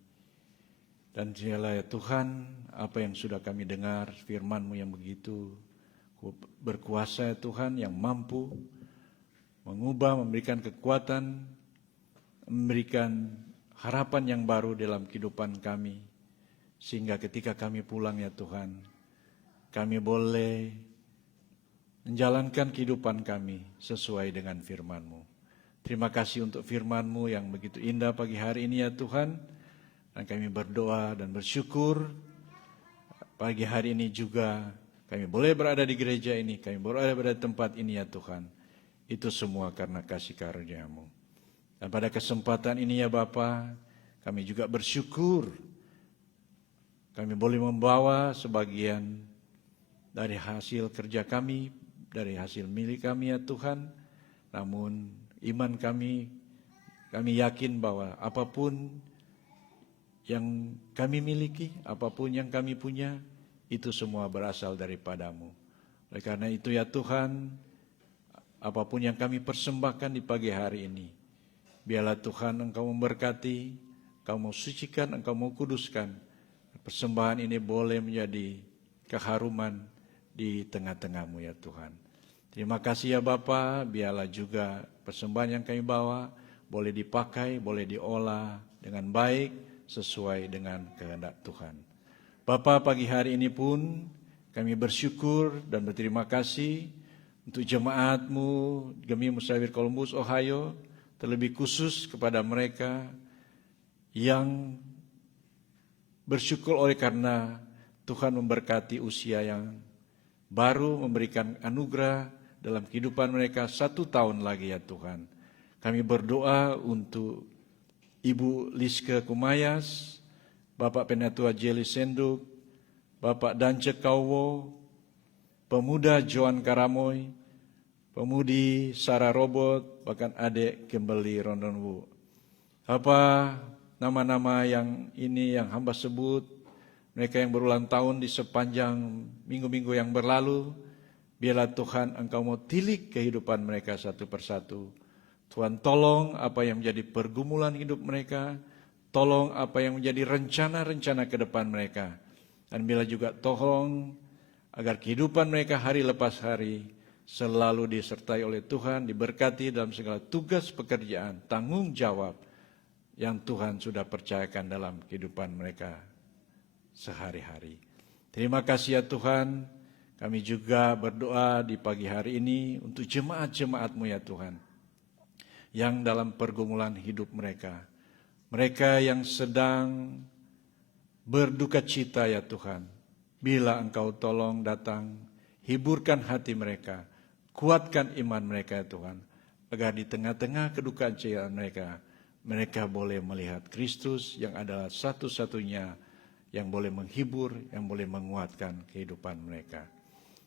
Dan dialah ya Tuhan, apa yang sudah kami dengar, firman-Mu yang begitu berkuasa ya Tuhan, yang mampu mengubah, memberikan kekuatan, memberikan harapan yang baru dalam kehidupan kami. Sehingga ketika kami pulang ya Tuhan, kami boleh menjalankan kehidupan kami sesuai dengan firman-Mu. Terima kasih untuk firman-Mu yang begitu indah pagi hari ini ya Tuhan. Dan kami berdoa dan bersyukur pagi hari ini juga kami boleh berada di gereja ini, kami boleh berada di tempat ini ya Tuhan. Itu semua karena kasih karunia-Mu. Dan pada kesempatan ini ya Bapa, kami juga bersyukur kami boleh membawa sebagian dari hasil kerja kami, dari hasil milik kami ya Tuhan. Namun iman kami yakin bahwa apapun yang kami miliki, apapun yang kami punya, itu semua berasal daripadamu. Oleh karena itu ya Tuhan, apapun yang kami persembahkan di pagi hari ini, biarlah Tuhan Engkau memberkati, Engkau mau sucikan, Engkau mau kuduskan. Persembahan ini boleh menjadi keharuman di tengah-tengah-Mu ya Tuhan. Terima kasih ya Bapa, biarlah juga persembahan yang kami bawa boleh dipakai, boleh diolah dengan baik sesuai dengan kehendak Tuhan. Bapa, pagi hari ini pun kami bersyukur dan berterima kasih untuk jemaat-Mu Gemi Musafir Columbus, Ohio, terlebih khusus kepada mereka yang bersyukur oleh karena Tuhan memberkati usia yang baru, memberikan anugerah dalam kehidupan mereka 1 tahun lagi ya Tuhan. Kami berdoa untuk Ibu Liske Kumayas, Bapak Penatua Jeli Senduk, Bapak Dance Kauwo, Pemuda Joan Karamoy, Pemudi Sarah Robot, bahkan adik Kimberly Rondonwu. Apa nama-nama yang ini yang hamba sebut, mereka yang berulang tahun di sepanjang minggu-minggu yang berlalu, biarlah Tuhan Engkau mau tilik kehidupan mereka satu persatu. Tuhan tolong apa yang menjadi pergumulan hidup mereka, tolong apa yang menjadi rencana-rencana ke depan mereka. Dan bila juga tolong agar kehidupan mereka hari lepas hari selalu disertai oleh Tuhan, diberkati dalam segala tugas pekerjaan, tanggung jawab yang Tuhan sudah percayakan dalam kehidupan mereka sehari-hari. Terima kasih ya Tuhan, kami juga berdoa di pagi hari ini untuk jemaat-jemaat-Mu ya Tuhan, yang dalam pergumulan hidup mereka. Mereka yang sedang berduka cita ya Tuhan. Bila Engkau tolong datang, hiburkan hati mereka, kuatkan iman mereka ya Tuhan. Agar di tengah-tengah kedukaan cita mereka, mereka boleh melihat Kristus yang adalah satu-satunya yang boleh menghibur, yang boleh menguatkan kehidupan mereka.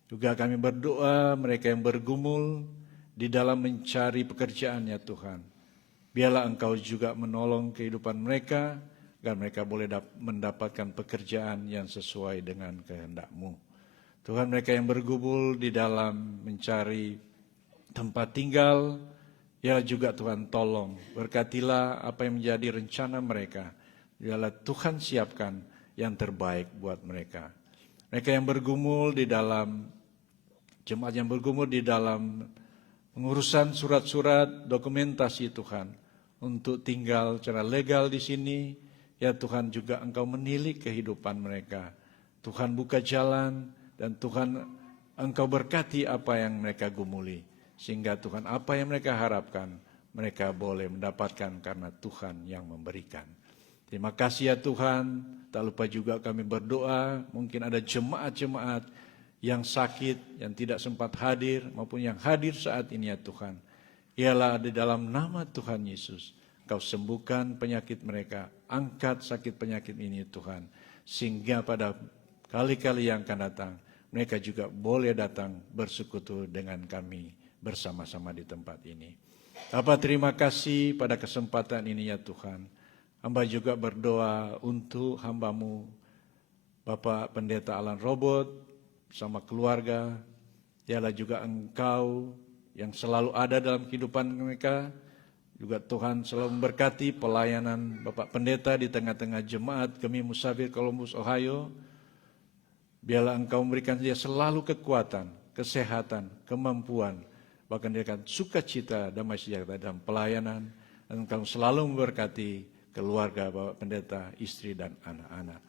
Juga kami berdoa mereka yang bergumul di dalam mencari pekerjaan ya Tuhan. Biarlah Engkau juga menolong kehidupan mereka, agar mereka boleh mendapatkan pekerjaan yang sesuai dengan kehendak-Mu. Tuhan, mereka yang bergumul di dalam mencari tempat tinggal, biarlah juga Tuhan tolong, berkatilah apa yang menjadi rencana mereka. Biarlah Tuhan siapkan yang terbaik buat mereka. Mereka yang bergumul di dalam, jemaat yang bergumul di dalam pengurusan surat-surat dokumentasi Tuhan untuk tinggal secara legal di sini, ya Tuhan juga Engkau menilik kehidupan mereka. Tuhan buka jalan dan Tuhan Engkau berkati apa yang mereka gumuli, sehingga Tuhan apa yang mereka harapkan mereka boleh mendapatkan karena Tuhan yang memberikan. Terima kasih ya Tuhan. Tak lupa juga kami berdoa, mungkin ada jemaat-jemaat yang sakit, yang tidak sempat hadir, maupun yang hadir saat ini ya Tuhan. Ialah di dalam nama Tuhan Yesus, Engkau sembuhkan penyakit mereka, angkat sakit penyakit ini Tuhan. Sehingga pada kali-kali yang akan datang, mereka juga boleh datang bersekutu dengan kami bersama-sama di tempat ini. Bapa, terima kasih pada kesempatan ini ya Tuhan. Hamba juga berdoa untuk hamba-Mu, Bapak Pendeta Alan Robot, bersama keluarga. Dialah juga Engkau yang selalu ada dalam kehidupan mereka. Juga Tuhan selalu memberkati pelayanan Bapak Pendeta di tengah-tengah jemaat Gemi Musafir Columbus, Ohio. Biarlah Engkau memberikan dia selalu kekuatan, kesehatan, kemampuan, bahkan dia akan sukacita, damai sejahtera dalam pelayanan. Dan Engkau selalu memberkati keluarga Bapak Pendeta, istri dan anak-anak.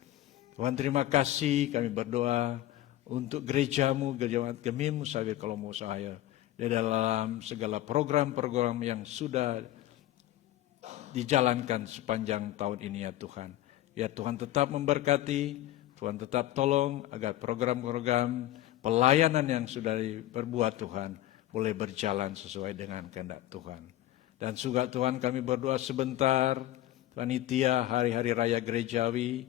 Tuhan, terima kasih, kami berdoa untuk gereja-Mu, Gereja Gemi Musafir Columbus, Ohio, di dalam segala program-program yang sudah dijalankan sepanjang tahun ini ya Tuhan. Biar Tuhan tetap memberkati, Tuhan tetap tolong agar program-program pelayanan yang sudah diperbuat Tuhan boleh berjalan sesuai dengan kehendak Tuhan. Dan juga Tuhan, kami berdoa sebentar, panitia hari-hari raya gerejawi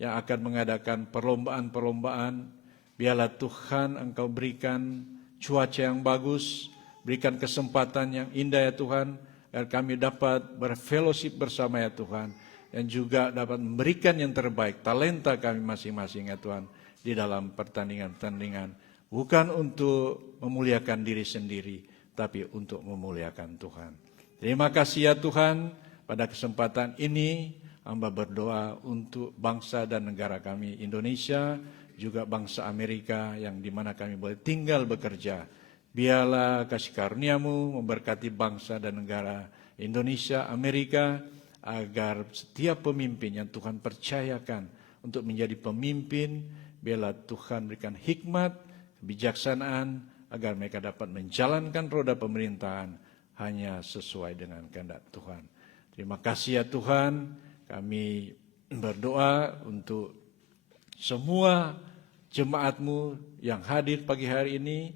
yang akan mengadakan perlombaan-perlombaan, biarlah Tuhan Engkau berikan cuaca yang bagus, berikan kesempatan yang indah ya Tuhan, agar kami dapat berfellowship bersama ya Tuhan, dan juga dapat memberikan yang terbaik, talenta kami masing-masing ya Tuhan, di dalam pertandingan-pertandingan, bukan untuk memuliakan diri sendiri, tapi untuk memuliakan Tuhan. Terima kasih ya Tuhan, pada kesempatan ini hamba berdoa untuk bangsa dan negara kami Indonesia, juga bangsa Amerika yang dimana kami boleh tinggal bekerja. Biarlah kasih karunia-Mu memberkati bangsa dan negara Indonesia, Amerika, agar setiap pemimpin yang Tuhan percayakan untuk menjadi pemimpin, biarlah Tuhan berikan hikmat, kebijaksanaan, agar mereka dapat menjalankan roda pemerintahan hanya sesuai dengan kehendak Tuhan. Terima kasih ya Tuhan, kami berdoa untuk semua jemaat-Mu yang hadir pagi hari ini,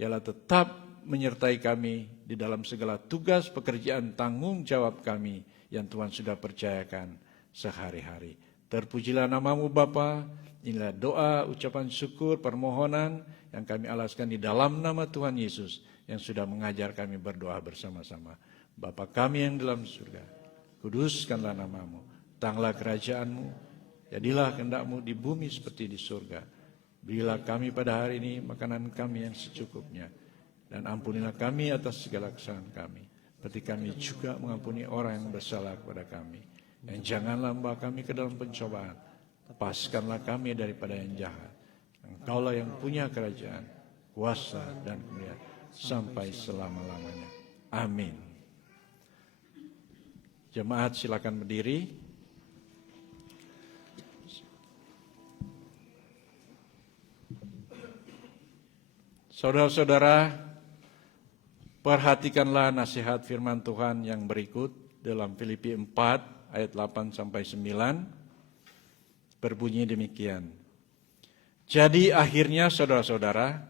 ialah tetap menyertai kami di dalam segala tugas pekerjaan tanggung jawab kami yang Tuhan sudah percayakan sehari-hari. Terpujilah nama-Mu Bapa. Inilah doa, ucapan syukur, permohonan yang kami alaskan di dalam nama Tuhan Yesus yang sudah mengajar kami berdoa bersama-sama. Bapa kami yang dalam surga, kuduskanlah nama-Mu, datanglah kerajaan-Mu, jadilah kehendak-Mu di bumi seperti di surga. Berilah kami pada hari ini makanan kami yang secukupnya, dan ampunilah kami atas segala kesalahan kami, seperti kami juga mengampuni orang yang bersalah kepada kami. Dan janganlah membawa kami ke dalam pencobaan, lepaskanlah kami daripada yang jahat. Engkaulah yang punya kerajaan, kuasa dan kemuliaan sampai selama-lamanya. Amin. Jemaat silakan berdiri. Saudara-saudara, perhatikanlah nasihat firman Tuhan yang berikut dalam Filipi 4 ayat 8-9. Berbunyi demikian. Jadi akhirnya saudara-saudara,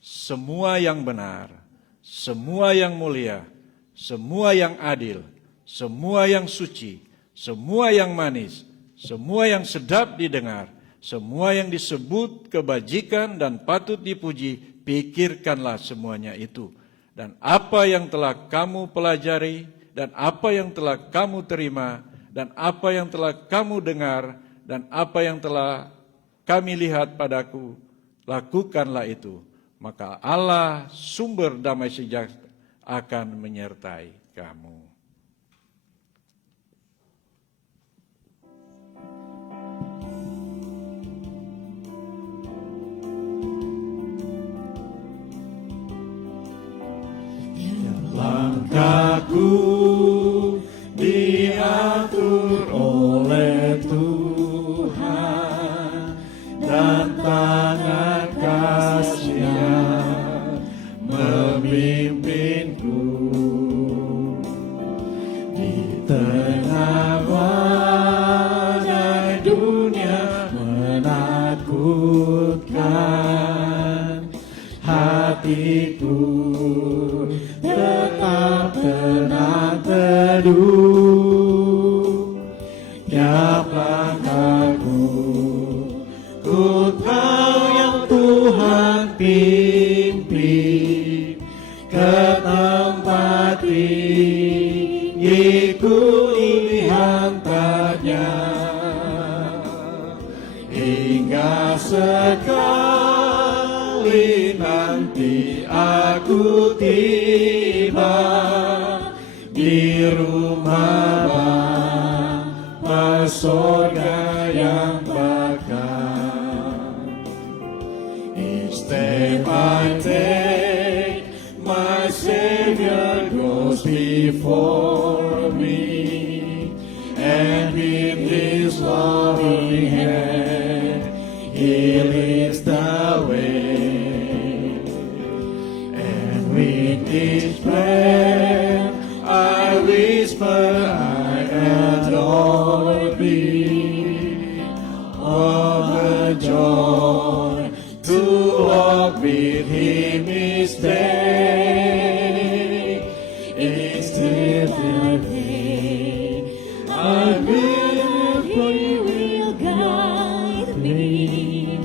semua yang benar, semua yang mulia, semua yang adil, semua yang suci, semua yang manis, semua yang sedap didengar, semua yang disebut kebajikan dan patut dipuji, pikirkanlah semuanya itu. Dan apa yang telah kamu pelajari, dan apa yang telah kamu terima, dan apa yang telah kamu dengar, dan apa yang telah kami lihat padaku, lakukanlah itu. Maka Allah sumber damai sejahtera akan menyertai kamu. Langkahku diatur oleh Tuhan, dan tangan kasih-Nya memimpinku. Di tengah badai dunia menakutkan, hatiku tetap tenang teduh. Tiap langkahku ku tahu yang Tuhan pimpin ke tempat tinggiku dihantarnya, hingga sekali nanti aku tiba di rumah Bapa surga yang bakal. Each step I take, my Savior goes before me, and with His loving hand He leads the way. And with each breath I whisper, I adore Thee. Oh, the joy to walk with Him each day. It's still the day I will, He will guide me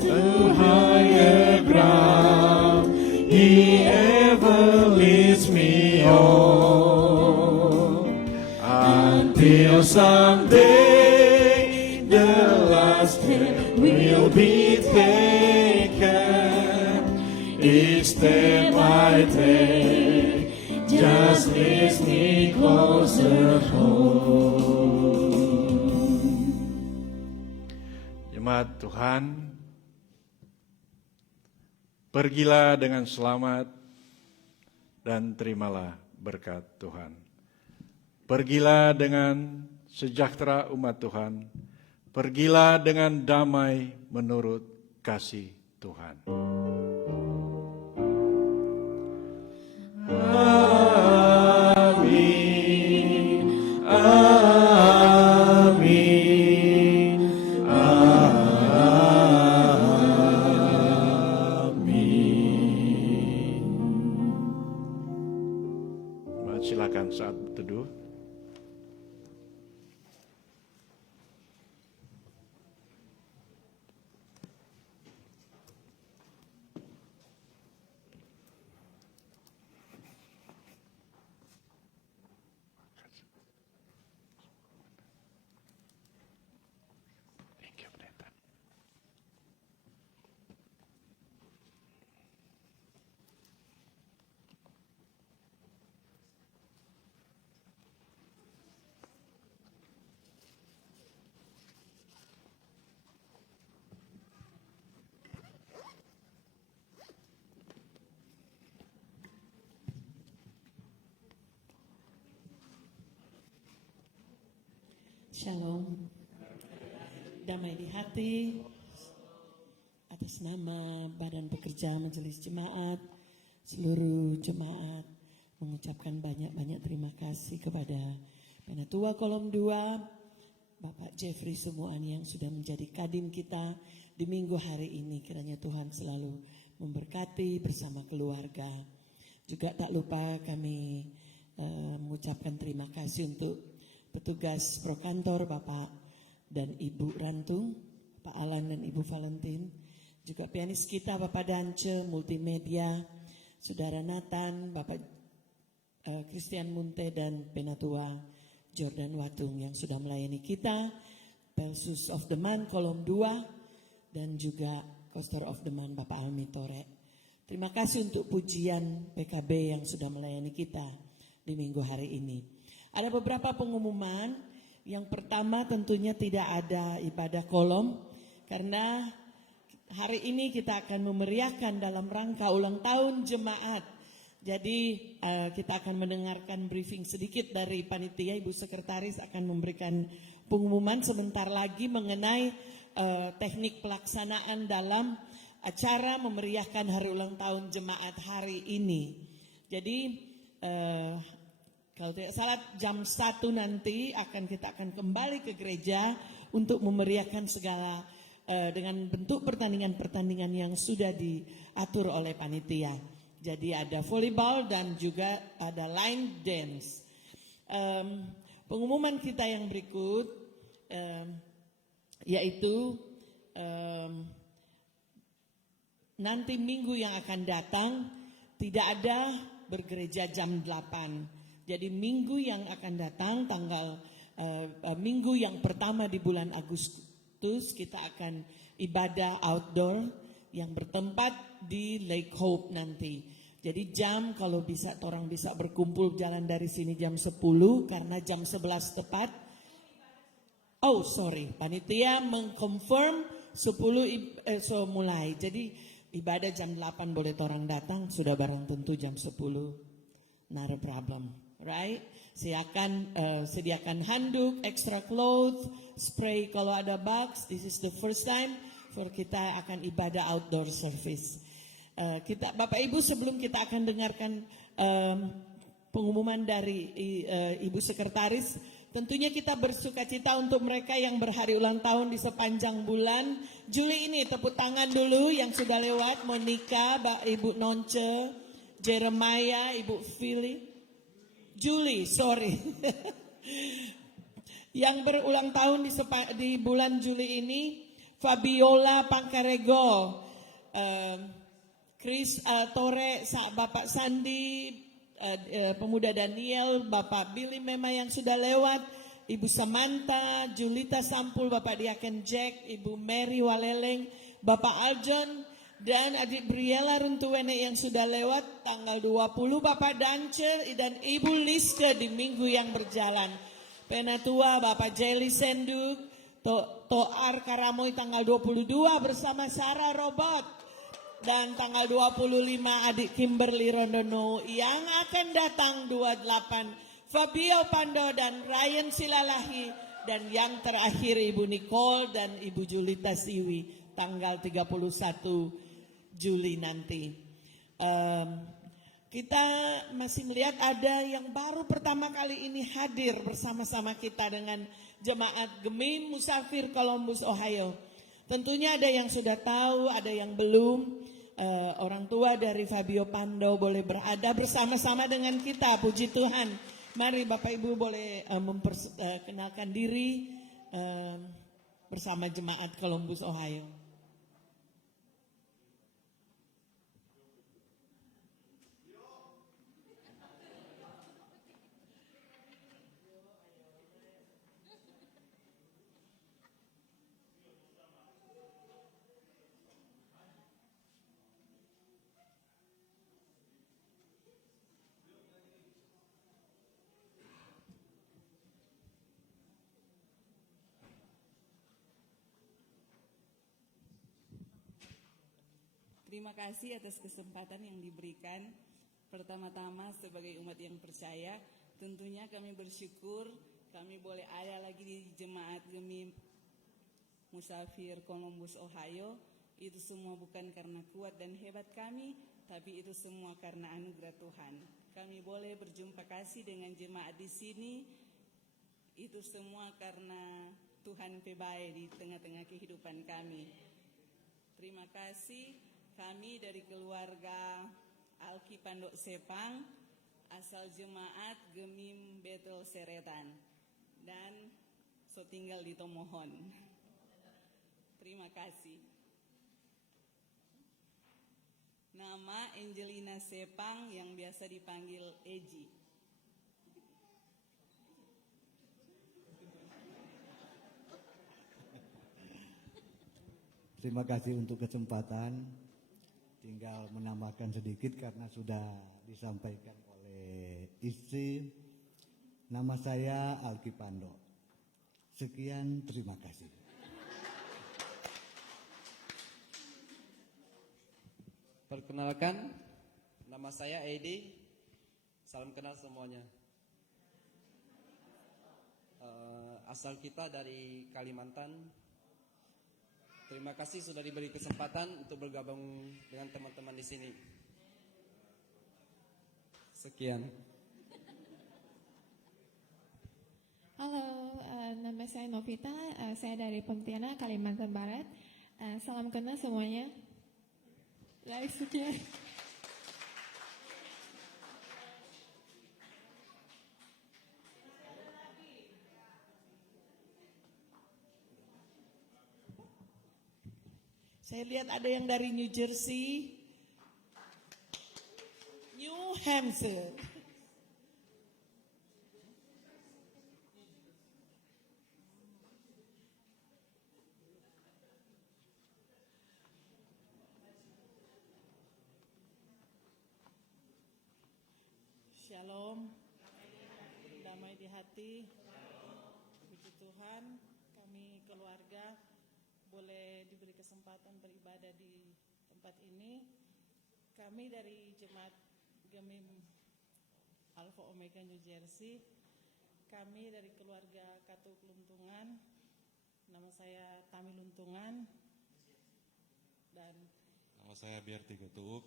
to higher ground. He ever leads me on, until someday the last step will will be taken each day by day. Just leads me closer home. Jemaat Tuhan, pergilah dengan selamat dan terimalah berkat Tuhan. Pergilah dengan sejahtera umat Tuhan. Pergilah dengan damai menurut kasih Tuhan. Amin. Amin. Amin. Silakan saat teduh. Shalom, damai di hati, atas nama Badan Pekerja Majelis Jemaat, seluruh jemaat mengucapkan banyak-banyak terima kasih kepada Penatua Kolom 2, Bapak Jeffrey Sumuani yang sudah menjadi kadim kita di minggu hari ini. Kiranya Tuhan selalu memberkati bersama keluarga. Juga tak lupa kami mengucapkan terima kasih untuk petugas Prokantor Bapak dan Ibu Rantung, Pak Alan dan Ibu Valentin, juga pianis kita Bapak Dance, multimedia, Saudara Nathan, Bapak Christian Munte dan Penatua Jordan Watung yang sudah melayani kita, Pelsus of the Month Kolom 2 dan juga Kostor of the Month Bapak Almi Tore. Terima kasih untuk pujian PKB yang sudah melayani kita di minggu hari ini. Ada beberapa pengumuman. Yang pertama tentunya tidak ada ibadah kolom karena hari ini kita akan memeriahkan dalam rangka ulang tahun jemaat. Jadi kita akan mendengarkan briefing sedikit dari panitia. Ibu Sekretaris akan memberikan pengumuman sebentar lagi mengenai teknik pelaksanaan dalam acara memeriahkan hari ulang tahun jemaat hari ini. Jadi kalau tidak salah jam 1 nanti kita akan kembali ke gereja untuk memeriahkan segala dengan bentuk pertandingan-pertandingan yang sudah diatur oleh panitia. Jadi ada volleyball dan juga ada line dance. Pengumuman kita yang berikut yaitu nanti minggu yang akan datang tidak ada bergereja jam 8. Jadi minggu yang akan datang minggu yang pertama di bulan Agustus kita akan ibadah outdoor yang bertempat di Lake Hope nanti. Jadi jam kalau bisa orang bisa berkumpul jalan dari sini jam 10 karena jam 11 tepat. Oh sorry, panitia mengkonfirm 10 mulai. Jadi ibadah jam 8 boleh orang datang sudah barang tentu jam 10. Not a problem. Right? Sediakan handuk, extra clothes, spray kalau ada bugs. This is the first time for kita akan ibadah outdoor service. Bapak Ibu sebelum kita akan dengarkan pengumuman dari Ibu Sekretaris, tentunya kita bersukacita untuk mereka yang berhari ulang tahun di sepanjang bulan Juli ini. Tepuk tangan dulu yang sudah lewat, Monica, Ibu Nonce, Jeremiah, Ibu Philly. Juli, sorry. Yang berulang tahun di bulan Juli ini, Fabiola Pangkarego, Chris Tore, Bapak Sandi, Pemuda Daniel, Bapak Billy Mema yang sudah lewat, Ibu Samantha, Julita Sampul, Bapak Diaken Jack, Ibu Mary Waleleng, Bapak Aljon, dan adik Briela Runtuwene yang sudah lewat tanggal 20 Bapak Dance dan Ibu Liske di minggu yang berjalan. Penatua Bapak Jelly Senduk, Toar Karamoy tanggal 22 bersama Sarah Robot. Dan tanggal 25 adik Kimberly Rondono yang akan datang 28 Fabio Pando dan Ryan Silalahi. Dan yang terakhir Ibu Nicole dan Ibu Julita Siwi tanggal 31 Juli nanti. Kita masih melihat ada yang baru pertama kali ini hadir bersama-sama kita dengan Jemaat Gemim Musafir Columbus, Ohio. Tentunya ada yang sudah tahu, ada yang belum. Orang tua dari Fabio Pando boleh berada bersama-sama dengan kita, puji Tuhan. Mari Bapak Ibu boleh memperkenalkan diri bersama Jemaat Columbus, Ohio. Terima kasih atas kesempatan yang diberikan. Pertama-tama sebagai umat yang percaya, tentunya kami bersyukur kami boleh ada lagi di Jemaat Gemim Musafir Columbus, Ohio. Itu semua bukan karena kuat dan hebat kami, tapi itu semua karena anugerah Tuhan. Kami boleh berjumpa kasih dengan jemaat di sini. Itu semua karena Tuhan pebaik di tengah-tengah kehidupan kami. Terima kasih. Kami dari keluarga Alki Pandok Sepang, asal jemaat Gemim Betel Seretan, dan so tinggal di Tomohon. Terima kasih. Nama Angelina Sepang yang biasa dipanggil Eji. Terima kasih untuk kesempatan. Tinggal menambahkan sedikit karena sudah disampaikan oleh istri. Nama saya Alki Pando. Sekian, terima kasih. Perkenalkan, nama saya Edi. Salam kenal semuanya. Asal kita dari Kalimantan. Terima kasih sudah diberi kesempatan untuk bergabung dengan teman-teman di sini. Sekian. Halo, nama saya Novita. Saya dari Pontianak, Kalimantan Barat. Salam kenal semuanya. Baik, sekian. Saya lihat ada yang dari New Jersey, New Hampshire. Shalom, damai di hati, puji Tuhan, kami keluarga boleh diberi kesempatan beribadah di tempat ini. Kami dari Jemaat Gemim Alpha Omega New Jersey. Kami dari keluarga Katuuk Luntungan. Nama saya Tami Luntungan. Dan nama saya Berti Katuuk.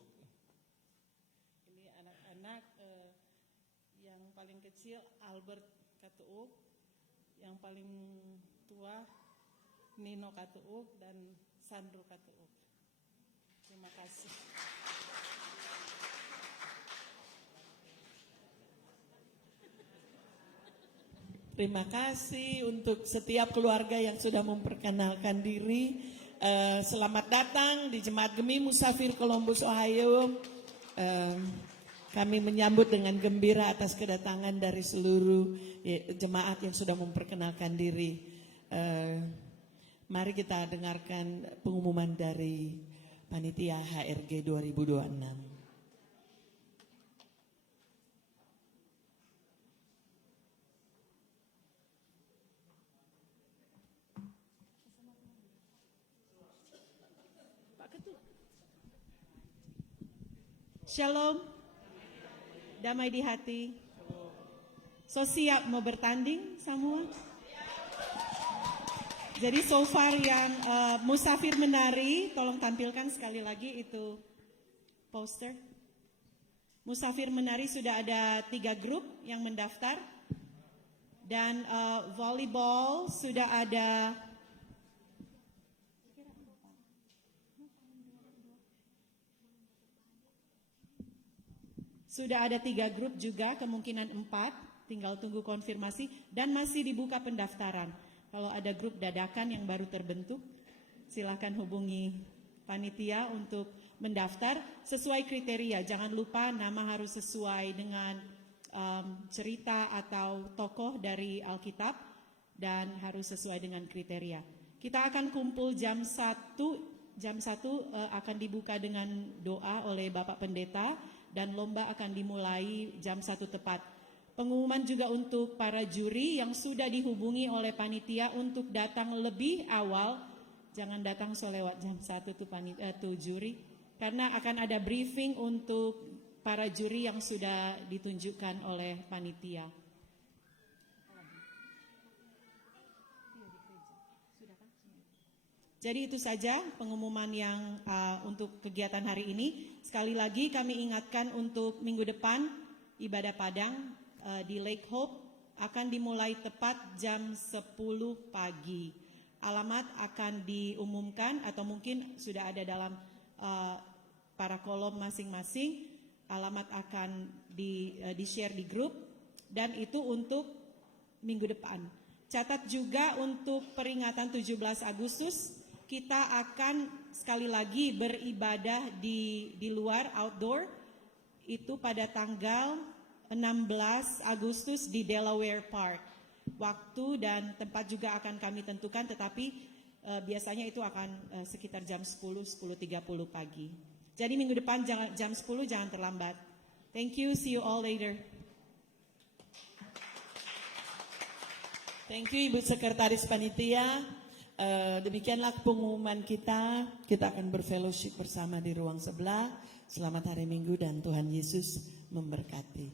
Ini anak-anak yang paling kecil Albert Katuuk, yang paling tua Nino Katuuk dan Sandro Katuuk. Terima kasih. Terima kasih untuk setiap keluarga yang sudah memperkenalkan diri. Selamat datang di Jemaat Gemim Musafir Columbus, Ohio. Kami menyambut dengan gembira atas kedatangan dari seluruh jemaat yang sudah memperkenalkan diri. Mari kita dengarkan pengumuman dari Panitia HRG 2026. Shalom, damai di hati. So siap mau bertanding semua? Jadi so far yang musafir menari, tolong tampilkan sekali lagi itu poster. Musafir menari sudah ada 3 grup yang mendaftar. Dan volleyball sudah ada Sudah ada 3 grup juga, kemungkinan 4, tinggal tunggu konfirmasi, dan masih dibuka pendaftaran. Kalau ada grup dadakan yang baru terbentuk, silakan hubungi panitia untuk mendaftar sesuai kriteria. Jangan lupa nama harus sesuai dengan cerita atau tokoh dari Alkitab, dan harus sesuai dengan kriteria. Kita akan kumpul jam 1 akan dibuka dengan doa oleh Bapak Pendeta, dan lomba akan dimulai jam 1 tepat. Pengumuman juga untuk para juri yang sudah dihubungi oleh panitia untuk datang lebih awal. Jangan datang lewat jam 1 tuh juri, karena akan ada briefing untuk para juri yang sudah ditunjukkan oleh panitia. Jadi itu saja pengumuman yang untuk kegiatan hari ini. Sekali lagi kami ingatkan untuk minggu depan ibadah Padang di Lake Hope akan dimulai tepat jam 10 pagi. Alamat akan diumumkan atau mungkin sudah ada dalam para kolom masing-masing. Alamat akan di-share di grup, dan itu untuk minggu depan. Catat juga untuk peringatan 17 Agustus. Kita akan sekali lagi beribadah di luar, outdoor, itu pada tanggal 16 Agustus di Delaware Park. Waktu dan tempat juga akan kami tentukan, tetapi biasanya itu akan sekitar jam 10:30 pagi. Jadi minggu depan jam 10 jangan terlambat. Thank you, see you all later. Thank you Ibu Sekretaris Panitia. Demikianlah pengumuman kita. Kita akan berfellowship bersama di ruang sebelah. Selamat hari Minggu dan Tuhan Yesus memberkati.